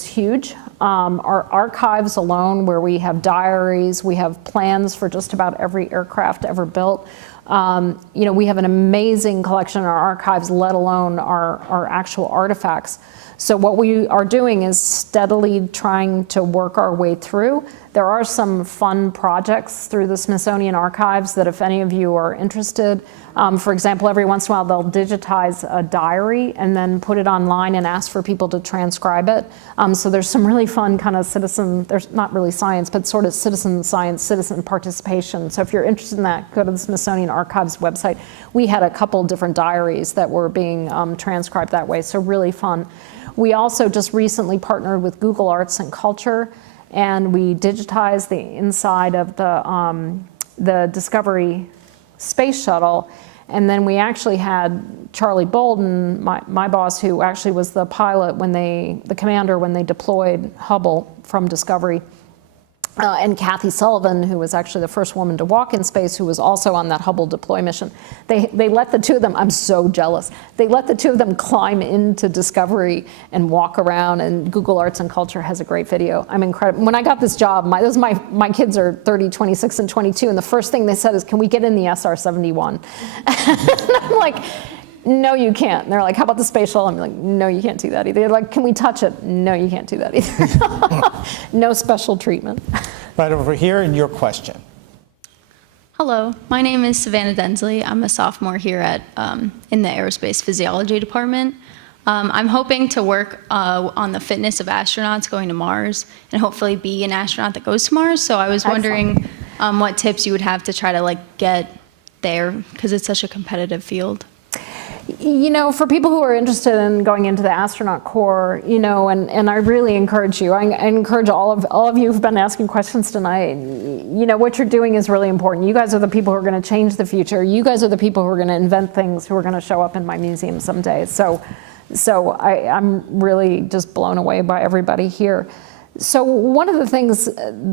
huge. Our archives alone, where we have diaries, we have plans for just about every aircraft ever built. We have an amazing collection in our archives, let alone our actual artifacts. So what we are doing is steadily trying to work our way through. There are some fun projects through the Smithsonian archives that if any of you are interested, for example, every once in a while they'll digitize a diary and then put it online and ask for people to transcribe it. So there's some really fun kind of there's not really science, but sort of citizen science, citizen participation. So if you're interested in that, go to the Smithsonian Archives website. We had a couple different diaries that were being transcribed that way, so really fun. We also just recently partnered with Google Arts and Culture, and we digitized the inside of the Discovery space shuttle. And then we actually had Charlie Bolden, my boss, who actually was the pilot the commander when they deployed Hubble from Discovery, and Kathy Sullivan, who was actually the first woman to walk in space, who was also on that Hubble deploy mission. They let the two of them, I'm so jealous, they let the two of them climb into Discovery and walk around, and Google Arts and Culture has a great video. I'm incredible. When I got this job, my kids are 30, 26, and 22, and the first thing they said is, can we get in the SR-71? And I'm like, no, you can't. And they're like, how about the space shuttle? I'm like, no, you can't do that either. They're like, can we touch it? No, you can't do that either. No special treatment. Right over here, and your question. Hello, my name is Savannah Densley. I'm a sophomore here at in the Aerospace Physiology Department. I'm hoping to work on the fitness of astronauts going to Mars and hopefully be an astronaut that goes to Mars. So I was wondering what tips you would have to try to get there because it's such a competitive field? You know, for people who are interested in going into the astronaut corps, you know, and I really encourage you, I encourage all of you who've been asking questions tonight, you know, what you're doing is really important. You guys are the people who are going to change the future. You guys are the people who are going to invent things, who are going to show up in my museum someday. So I'm really just blown away by everybody here. So one of the things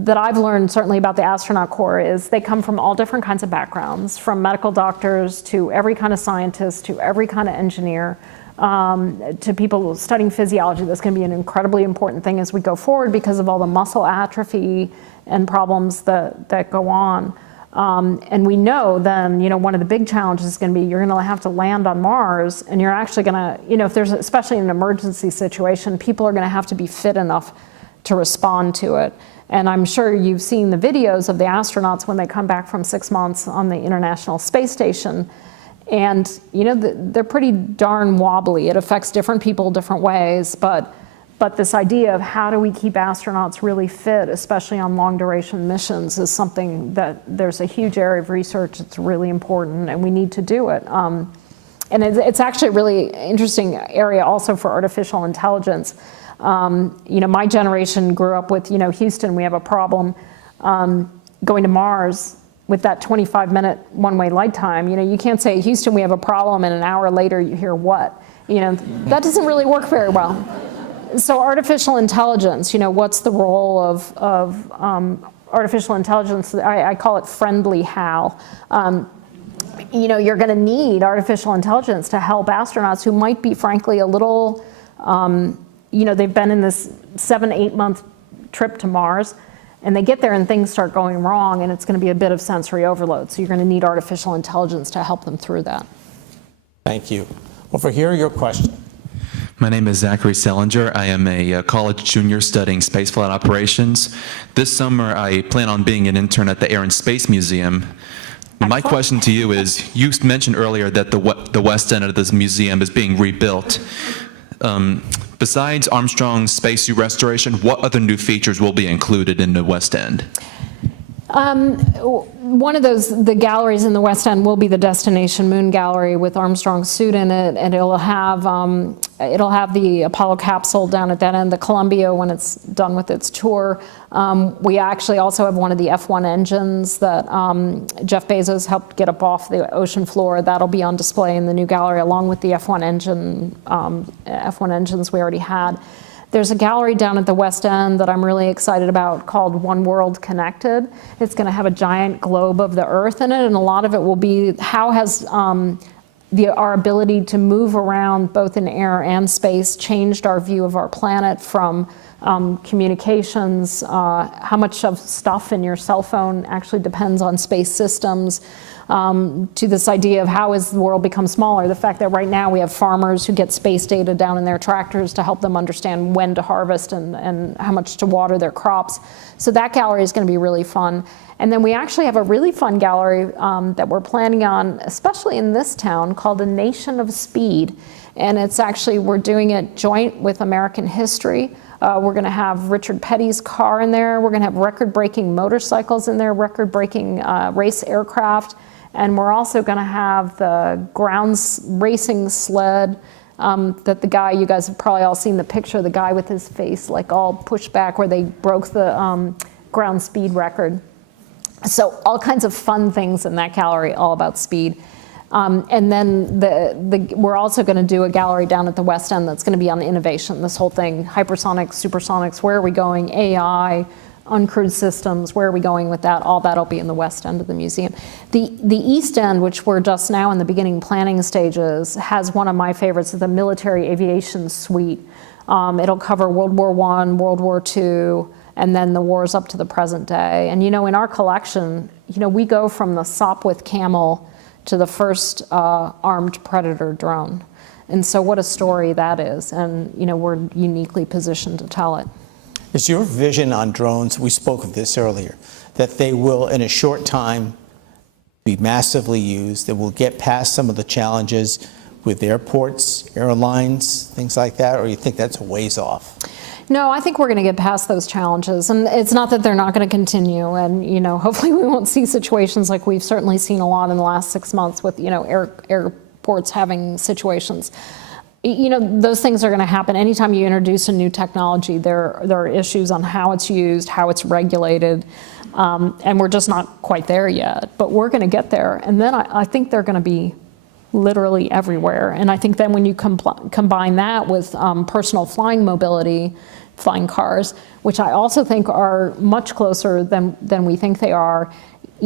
that I've learned certainly about the astronaut corps is they come from all different kinds of backgrounds, from medical doctors to every kind of scientist to every kind of engineer, to people studying physiology. That's going to be an incredibly important thing as we go forward because of all the muscle atrophy and problems that go on. And we know then, you know, one of the big challenges is going to be you're going to have to land on Mars, and you're actually going to, you know, if there's, especially in an emergency situation, people are going to have to be fit enough to respond to it. And I'm sure you've seen the videos of the astronauts when they come back from 6 months on the International Space Station. And, you know, they're pretty darn wobbly. It affects different people different ways, but this idea of how do we keep astronauts really fit, especially on long duration missions, is something that there's a huge area of research that's really important, and we need to do it. And it's actually a really interesting area also for artificial intelligence. You know, my generation grew up with, you know, Houston, we have a problem going to Mars with that 25-minute one-way light time. You know, you can't say, Houston, we have a problem, and an hour later you hear what? You know, that doesn't really work very well. So artificial intelligence, you know, what's the role of artificial intelligence? I call it friendly HAL. You know, you're going to need artificial intelligence to help astronauts who might be, frankly, a little, you know, they've been in this 7-8 month trip to Mars, and they get there and things start going wrong, and it's going to be a bit of sensory overload. So you're going to need artificial intelligence to help them through that. Thank you. Over here, your question. My name is Zachary Selinger. I am a college junior studying spaceflight operations. This summer, I plan on being an intern at the Air and Space Museum. My question to you is, you mentioned earlier that the west end of this museum is being rebuilt. Besides Armstrong's spacesuit restoration, what other new features will be included in the West End? One of the galleries in the West End will be the Destination Moon Gallery with Armstrong's suit in it, and it'll have the Apollo capsule down at that end, the Columbia when it's done with its tour. We actually also have one of the F1 engines that Jeff Bezos helped get up off the ocean floor. That'll be on display in the new gallery along with the F1 engines we already had. There's a gallery down at the West End that I'm really excited about called One World Connected. It's going to have a giant globe of the Earth in it, and a lot of it will be how has our ability to move around both in air and space changed our view of our planet, from communications, how much of stuff in your cell phone actually depends on space systems, to this idea of how has the world become smaller. The fact that right now we have farmers who get space data down in their tractors to help them understand when to harvest and how much to water their crops. So that gallery is going to be really fun. And then we actually have a really fun gallery that we're planning on, especially in this town, called A Nation of Speed. And it's actually, we're doing it joint with American History. We're going to have Richard Petty's car in there. We're going to have record-breaking motorcycles in there, record-breaking race aircraft. And we're also going to have the ground racing sled that the guy, you guys have probably all seen the picture, the guy with his face like all pushed back where they broke the ground speed record. So all kinds of fun things in that gallery, all about speed. And then we're also going to do a gallery down at the West End that's going to be on innovation, this whole thing, hypersonics, supersonics, where are we going, AI, uncrewed systems, where are we going with that? All that'll be in the West End of the museum. The East End, which we're just now in the beginning planning stages, has one of my favorites, the Military Aviation Suite. It'll cover World War I, World War II, and then the wars up to the present day. And you know, in our collection, you know, we go from the Sopwith Camel to the first armed Predator drone. And so what a story that is. And you know, we're uniquely positioned to tell it. Is your vision on drones, we spoke of this earlier, that they will in a short time be massively used, that we'll get past some of the challenges with airports, airlines, things like that, or you think that's a ways off? No, I think we're going to get past those challenges, and it's not that they're not going to continue. And hopefully we won't see situations like we've certainly seen a lot in the last 6 months with airports having situations. Those things are going to happen anytime you introduce a new technology. There are issues on how it's used, how it's regulated, and we're just not quite there yet. But we're going to get there, and then I think they're going to be literally everywhere. And I think then when you combine that with personal flying mobility, flying cars, which I also think are much closer than we think they are,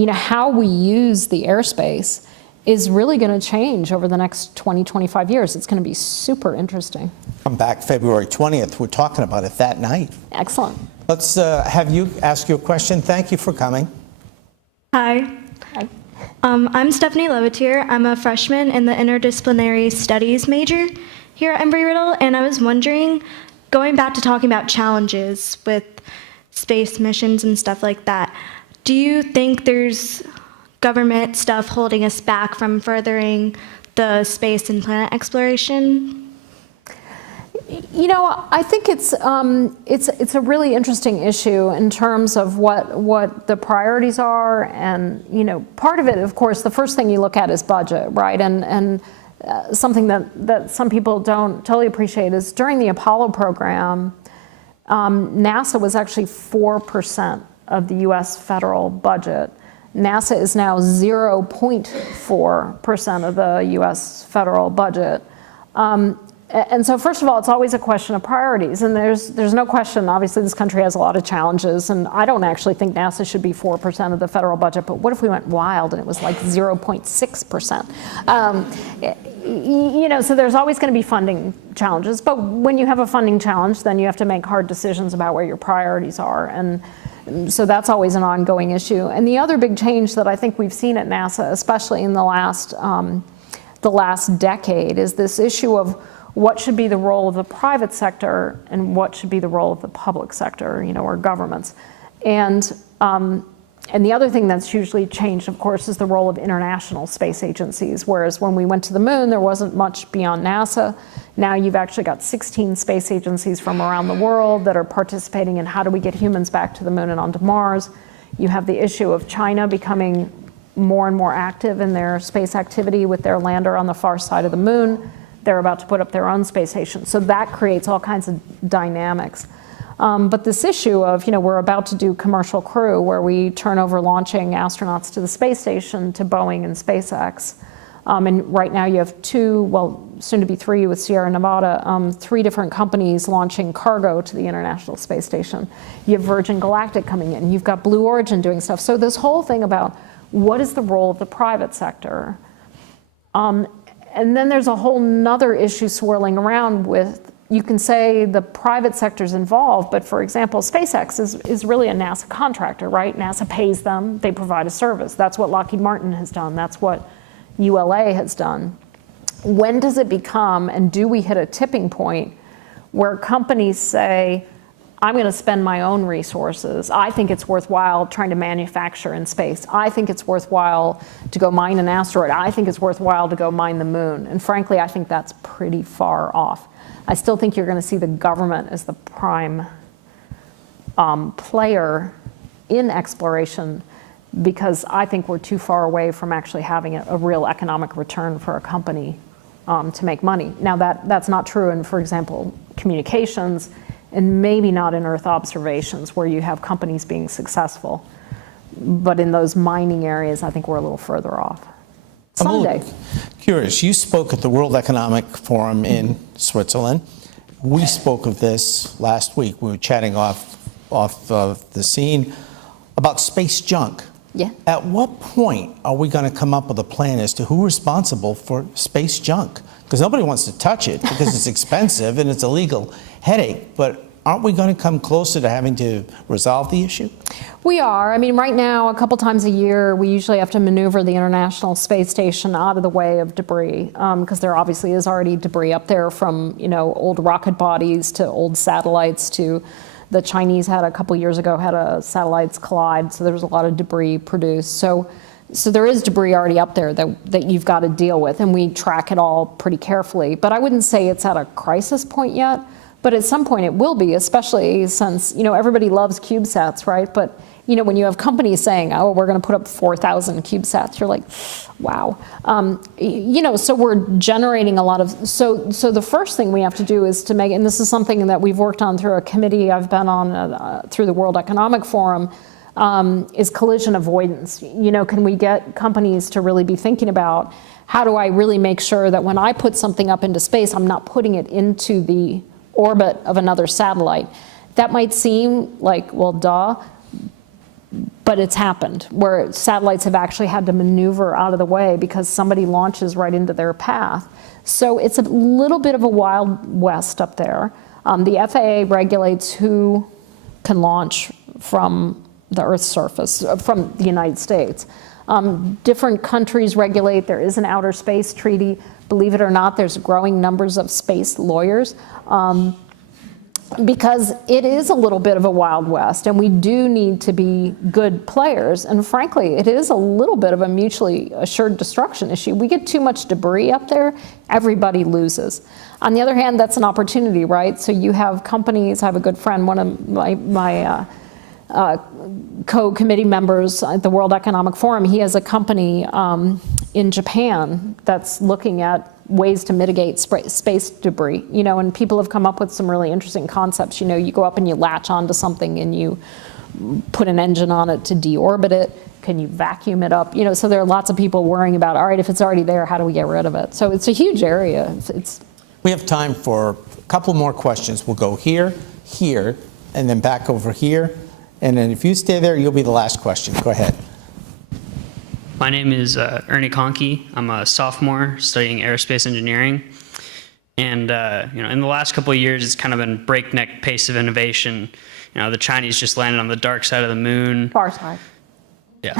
how we use the airspace is really going to change over the next 20, 25 years. It's going to be super interesting. Come back February 20th. We're talking about it that night. Excellent. Let's have you ask you a question. Thank you for coming. Hi. Hi. I'm Stephanie Levitier. I'm a freshman in the Interdisciplinary Studies major here at Embry-Riddle, and I was wondering, going back to talking about challenges with space missions and stuff like that, do you think there's government stuff holding us back from furthering the space and planet exploration? I think it's a really interesting issue in terms of what the priorities are, and part of it, of course, the first thing you look at is budget, right? And something that some people don't totally appreciate is during the Apollo program, NASA was actually 4% of the U.S. federal budget. NASA is now 0.4% of the U.S. federal budget. And so first of all, it's always a question of priorities, and there's no question, obviously this country has a lot of challenges, and I don't actually think NASA should be 4% of the federal budget, but what if we went wild and it was like 0.6%? So there's always going to be funding challenges, but when you have a funding challenge, then you have to make hard decisions about where your priorities are, and so that's always an ongoing issue. And the other big change that I think we've seen at NASA, especially in the last decade, is this issue of what should be the role of the private sector and what should be the role of the public sector, or governments. And the other thing that's hugely changed, of course, is the role of international space agencies. Whereas when we went to the moon, there wasn't much beyond NASA. Now you've actually got 16 space agencies from around the world that are participating in how do we get humans back to the moon and onto Mars. You have the issue of China becoming more and more active in their space activity with their lander on the far side of the moon. They're about to put up their own space station. So that creates all kinds of dynamics. But this issue of, we're about to do commercial crew where we turn over launching astronauts to the space station to Boeing and SpaceX. And right now you have two, well, soon to be three with Sierra Nevada, 3 different companies launching cargo to the International Space Station. You have Virgin Galactic coming in. You've got Blue Origin doing stuff. So this whole thing about what is the role of the private sector? And then there's a whole nother issue swirling around with, you can say the private sector's involved, but for example, SpaceX is really a NASA contractor, right? NASA pays them, they provide a service. That's what Lockheed Martin has done. That's what ULA has done. When does it become, and do we hit a tipping point where companies say, I'm going to spend my own resources. I think it's worthwhile trying to manufacture in space. I think it's worthwhile to go mine an asteroid. I think it's worthwhile to go mine the moon. And frankly, I think that's pretty far off. I still think you're going to see the government as the prime player in exploration, because I think we're too far away from actually having a real economic return for a company to make money. Now that's not true in, for example, communications, and maybe not in Earth observations where you have companies being successful. But in those mining areas, I think we're a little further off. Someday. I'm a little curious. You spoke at the World Economic Forum in Switzerland. We spoke of this last week. We were chatting off of the scene about space junk. Yeah. At what point are we going to come up with a plan as to who's responsible for space junk? Because nobody wants to touch it because it's expensive and it's a legal headache. But aren't we going to come closer to having to resolve the issue? We are. I mean, right now, a couple times a year, we usually have to maneuver the International Space Station out of the way of debris, because there obviously is already debris up there from, old rocket bodies to old satellites to the Chinese had a couple years ago had a satellites collide, so there was a lot of debris produced. So there is debris already up there that you've got to deal with, and we track it all pretty carefully. But I wouldn't say it's at a crisis point yet. But at some point it will be, especially since, everybody loves CubeSats, right? But, when you have companies saying, oh, we're going to put up 4,000 CubeSats, you're like, wow. So we're generating a lot of, so the first thing we have to do is to make, and this is something that we've worked on through a committee I've been on through the World Economic Forum, is collision avoidance. Can we get companies to really be thinking about, how do I really make sure that when I put something up into space, I'm not putting it into the orbit of another satellite? That might seem like, well, duh, but it's happened, where satellites have actually had to maneuver out of the way because somebody launches right into their path. So it's a little bit of a wild west up there. The FAA regulates who can launch from the Earth's surface, from the United States. Different countries regulate. There is an outer space treaty. Believe it or not, there's growing numbers of space lawyers. Because it is a little bit of a wild west, and we do need to be good players. And frankly, it is a little bit of a mutually assured destruction issue. We get too much debris up there, everybody loses. On the other hand, that's an opportunity, right? So you have companies. I have a good friend, one of my co-committee members at the World Economic Forum. He has a company in Japan that's looking at ways to mitigate space debris, and people have come up with some really interesting concepts. You go up and you latch onto something and you put an engine on it to deorbit it. Can you vacuum it up? So there are lots of people worrying about, all right, if it's already there, how do we get rid of it? So it's a huge area. We have time for a couple more questions. We'll go here, and then back over here. And then if you stay there, you'll be the last question. Go ahead. My name is Ernie Conkey. I'm a sophomore studying aerospace engineering. And in the last couple of years, it's kind of been breakneck pace of innovation. The Chinese just landed on the dark side of the moon. Far side. Yeah.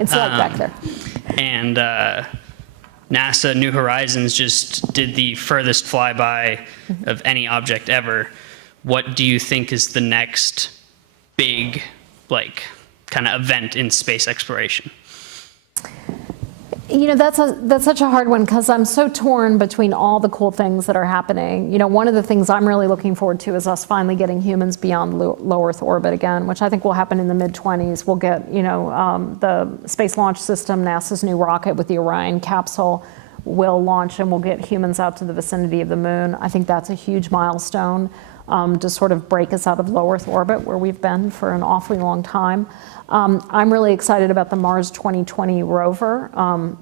It's like back there. And NASA New Horizons just did the furthest flyby of any object ever. What do you think is the next big, kind of event in space exploration? That's such a hard one, because I'm so torn between all the cool things that are happening. One of the things I'm really looking forward to is us finally getting humans beyond low Earth orbit again, which I think will happen in the mid-20s. We'll get, the Space Launch System, NASA's new rocket with the Orion capsule will launch, and we'll get humans out to the vicinity of the moon. I think that's a huge milestone to sort of break us out of low Earth orbit, where we've been for an awfully long time. I'm really excited about the Mars 2020 rover.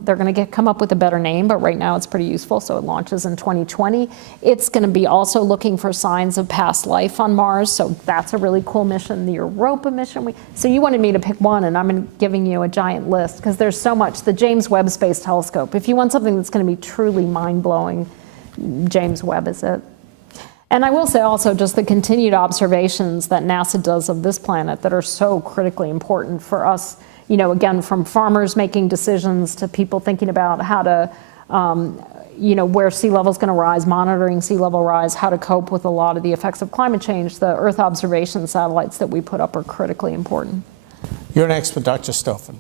They're going to come up with a better name, but right now it's pretty useful, so it launches in 2020. It's going to be also looking for signs of past life on Mars, so that's a really cool mission. The Europa mission. So you wanted me to pick one, and I'm giving you a giant list, because there's so much. The James Webb Space Telescope. If you want something that's going to be truly mind-blowing, James Webb is it. And I will say also just the continued observations that NASA does of this planet that are so critically important for us, again, from farmers making decisions to people thinking about how to, where sea level is going to rise, monitoring sea level rise, how to cope with a lot of the effects of climate change. The Earth observation satellites that we put up are critically important. You're next with Dr. Stofan.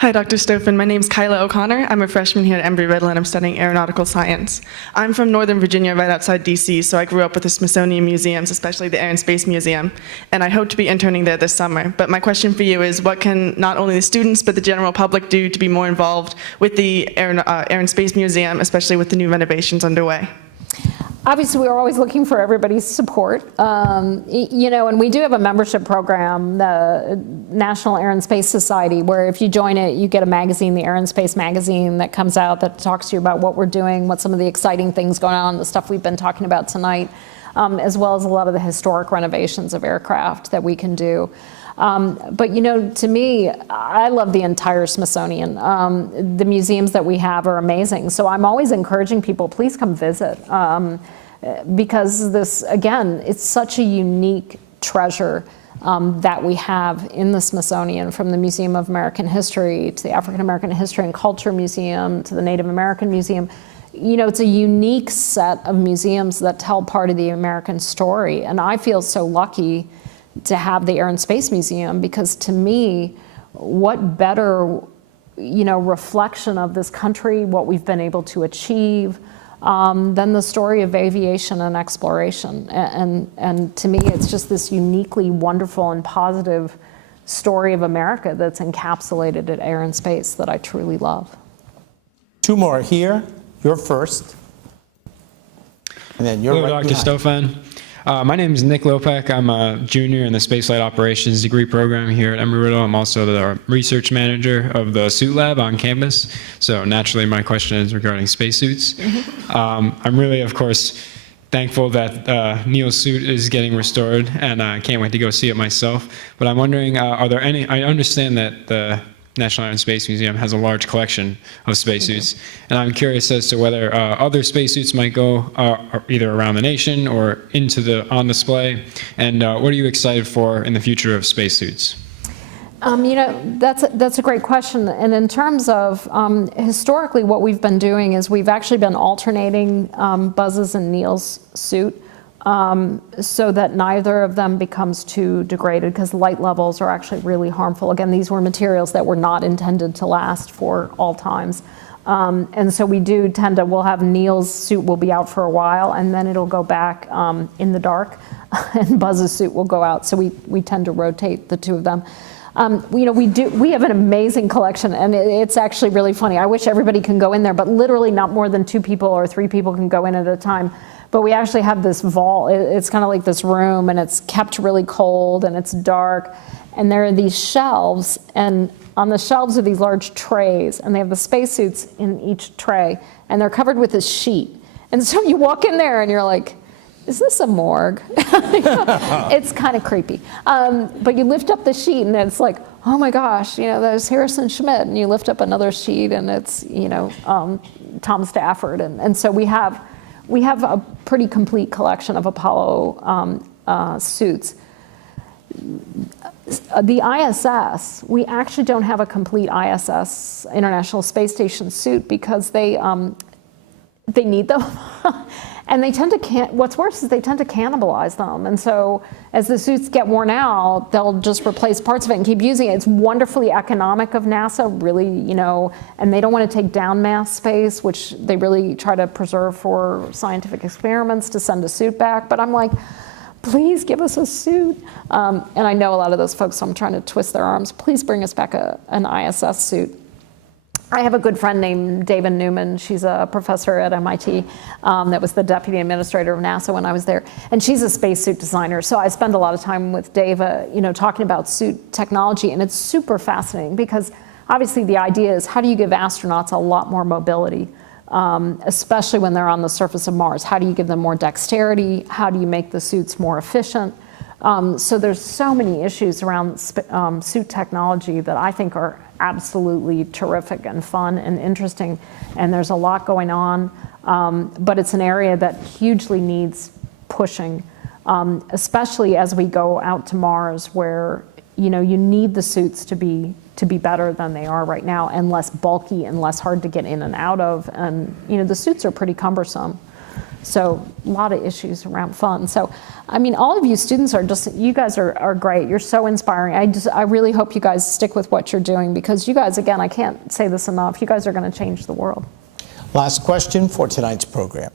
Hi, Dr. Stofan. My name is Kyla O'Connor. I'm a freshman here at Embry-Riddle, and I'm studying aeronautical science. I'm from Northern Virginia, right outside DC, so I grew up with the Smithsonian museums, especially the Air and Space Museum, and I hope to be interning there this summer. But my question for you is, what can not only the students but the general public do to be more involved with the Air and Space Museum, especially with the new renovations underway? Obviously, we're always looking for everybody's support, and we do have a membership program, the National Air and Space Society, where if you join it, you get a magazine, the Air and Space magazine, that comes out that talks to you about what we're doing, what some of the exciting things going on, the stuff we've been talking about tonight, as well as a lot of the historic renovations of aircraft that we can do. But to me, I love the entire Smithsonian. The museums that we have are amazing. So I'm always encouraging people, please come visit. Because this, again, it's such a unique treasure that we have in the Smithsonian, from the Museum of American History to the African American History and Culture Museum to the Native American Museum. It's a unique set of museums that tell part of the American story. And I feel so lucky to have the Air and Space Museum, because to me, what better, reflection of this country, what we've been able to achieve, than the story of aviation and exploration. And to me, it's just this uniquely wonderful and positive story of America that's encapsulated at Air and Space that I truly love. Two more here. You're first. And then you're Hello, right Dr. behind. Stofan. My name is Nick Lopek. I'm a junior in the Spaceflight Operations degree program here at Embry-Riddle. I'm also the research manager of the suit lab on campus. So naturally, my question is regarding spacesuits. I'm really, of course, thankful that Neil's suit is getting restored, and I can't wait to go see it myself. But I'm wondering, are there any? I understand that the National Air and Space Museum has a large collection of spacesuits, and I'm curious as to whether other spacesuits might go either around the nation or on display, and what are you excited for in the future of spacesuits? That's a great question. And in terms of historically, what we've been doing is we've actually been alternating Buzz's and Neil's suit. So that neither of them becomes too degraded, because light levels are actually really harmful. Again, these were materials that were not intended to last for all times. And so we do tend to, we'll have Neil's suit will be out for a while, and then it'll go back in the dark, and Buzz's suit will go out. So we tend to rotate the two of them. We have an amazing collection, and it's actually really funny. I wish everybody can go in there, but literally not more than 2 people or 3 people can go in at a time. But we actually have this vault. It's kind of like this room, and it's kept really cold, and it's dark. And there are these shelves, and on the shelves are these large trays, and they have the spacesuits in each tray, and they're covered with this sheet. And so you walk in there, and you're like, is this a morgue? It's kind of creepy. But you lift up the sheet, and it's like, oh my gosh, there's Harrison Schmitt, and you lift up another sheet, and it's, Tom Stafford. And so we have a pretty complete collection of Apollo suits. The ISS, we actually don't have a complete ISS, International Space Station suit, because they need them. And they tend to, what's worse is they tend to cannibalize them. And so as the suits get worn out, they'll just replace parts of it and keep using it. It's wonderfully economic of NASA, really, and they don't want to take down mass space, which they really try to preserve for scientific experiments to send a suit back. But I'm like, please give us a suit. And I know a lot of those folks, so I'm trying to twist their arms. Please bring us back an ISS suit. I have a good friend named David Newman. She's a professor at MIT that was the deputy administrator of NASA when I was there. And she's a spacesuit designer. So I spend a lot of time with Dave, talking about suit technology. And it's super fascinating because obviously the idea is, how do you give astronauts a lot more mobility, especially when they're on the surface of Mars? How do you give them more dexterity? How do you make the suits more efficient? So there's so many issues around suit technology that I think are absolutely terrific and fun and interesting, and there's a lot going on, but it's an area that hugely needs pushing, especially as we go out to Mars, where you need the suits to be better than they are right now, and less bulky and less hard to get in and out of, and the suits are pretty cumbersome. So a lot of issues around fun. So, all of you students you guys are great. You're so inspiring. I really hope you guys stick with what you're doing, because you guys, again, I can't say this enough, you guys are going to change the world. Last question for tonight's program.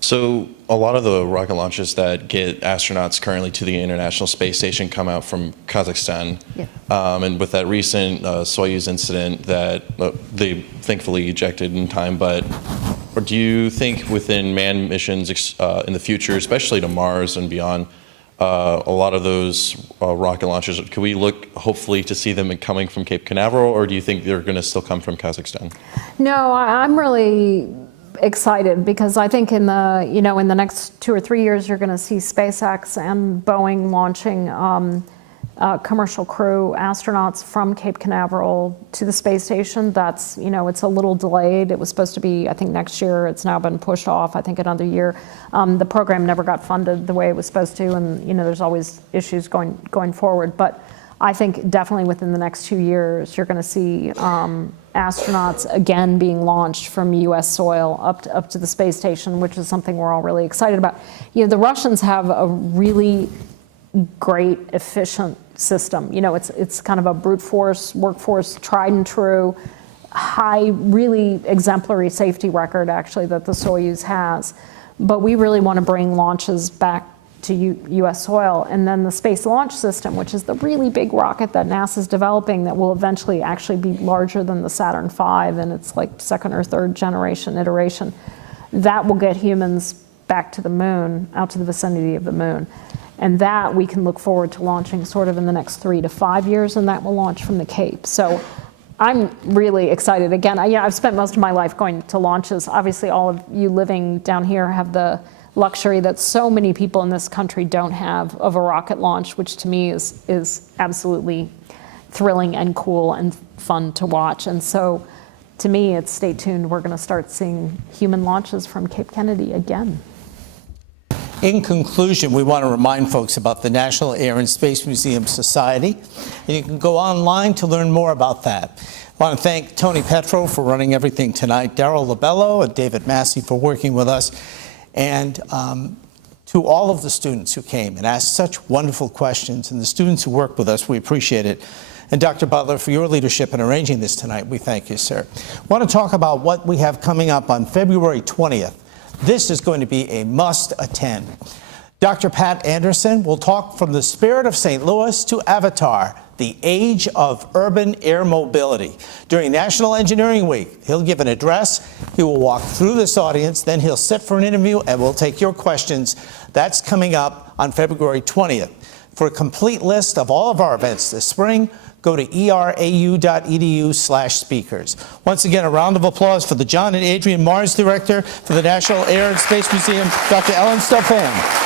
So a lot of the rocket launches that get astronauts currently to the International Space Station come out from Kazakhstan. Yeah. And with that recent Soyuz incident that they thankfully ejected in time, but do you think within manned missions in the future, especially to Mars and beyond, a lot of those rocket launches, can we look hopefully to see them coming from Cape Canaveral, or do you think they're going to still come from Kazakhstan? No, I'm really excited, because I think in the next 2 or 3 years you're going to see SpaceX and Boeing launching commercial crew astronauts from Cape Canaveral to the space station. That's it's a little delayed. It was supposed to be, I think, next year. It's now been pushed off, I think, another year. The program never got funded the way it was supposed to, and there's always issues going forward. But I think definitely within the next 2 years you're going to see astronauts again being launched from U.S. soil up to the space station, which is something we're all really excited about. The Russians have a really great, efficient system. It's kind of a brute force workforce, tried and true, high, really exemplary safety record, actually, that the Soyuz has. But we really want to bring launches back to U.S. soil. And then the Space Launch System, which is the really big rocket that NASA's developing that will eventually actually be larger than the Saturn V, and it's like second or third generation iteration, that will get humans back to the moon, out to the vicinity of the moon. And that we can look forward to launching sort of in the next 3 to 5 years, and that will launch from the Cape. So I'm really excited. Again, I've spent most of my life going to launches. Obviously, all of you living down here have the luxury that so many people in this country don't have of a rocket launch, which to me is absolutely thrilling and cool and fun to watch. And so to me, it's stay tuned. We're going to start seeing human launches from Cape Kennedy again. In conclusion, we want to remind folks about the National Air and Space Museum Society. And you can go online to learn more about that. I want to thank Tony Petro for running everything tonight, Daryl Labello and David Massey for working with us, and to all of the students who came and asked such wonderful questions, and the students who worked with us, we appreciate it. And Dr. Butler, for your leadership in arranging this tonight, we thank you, sir. I want to talk about what we have coming up on February 20th. This is going to be a must attend. Dr. Pat Anderson will talk from the spirit of St. Louis to Avatar, the age of urban air mobility. During National Engineering Week, he'll give an address, he will walk through this audience, then he'll sit for an interview and we'll take your questions. That's coming up on February 20th. For a complete list of all of our events this spring, go to erau.edu/speakers. Once again, a round of applause for the John and Adrienne Mars Director for the National Air and Space Museum, Dr. Ellen Stofan.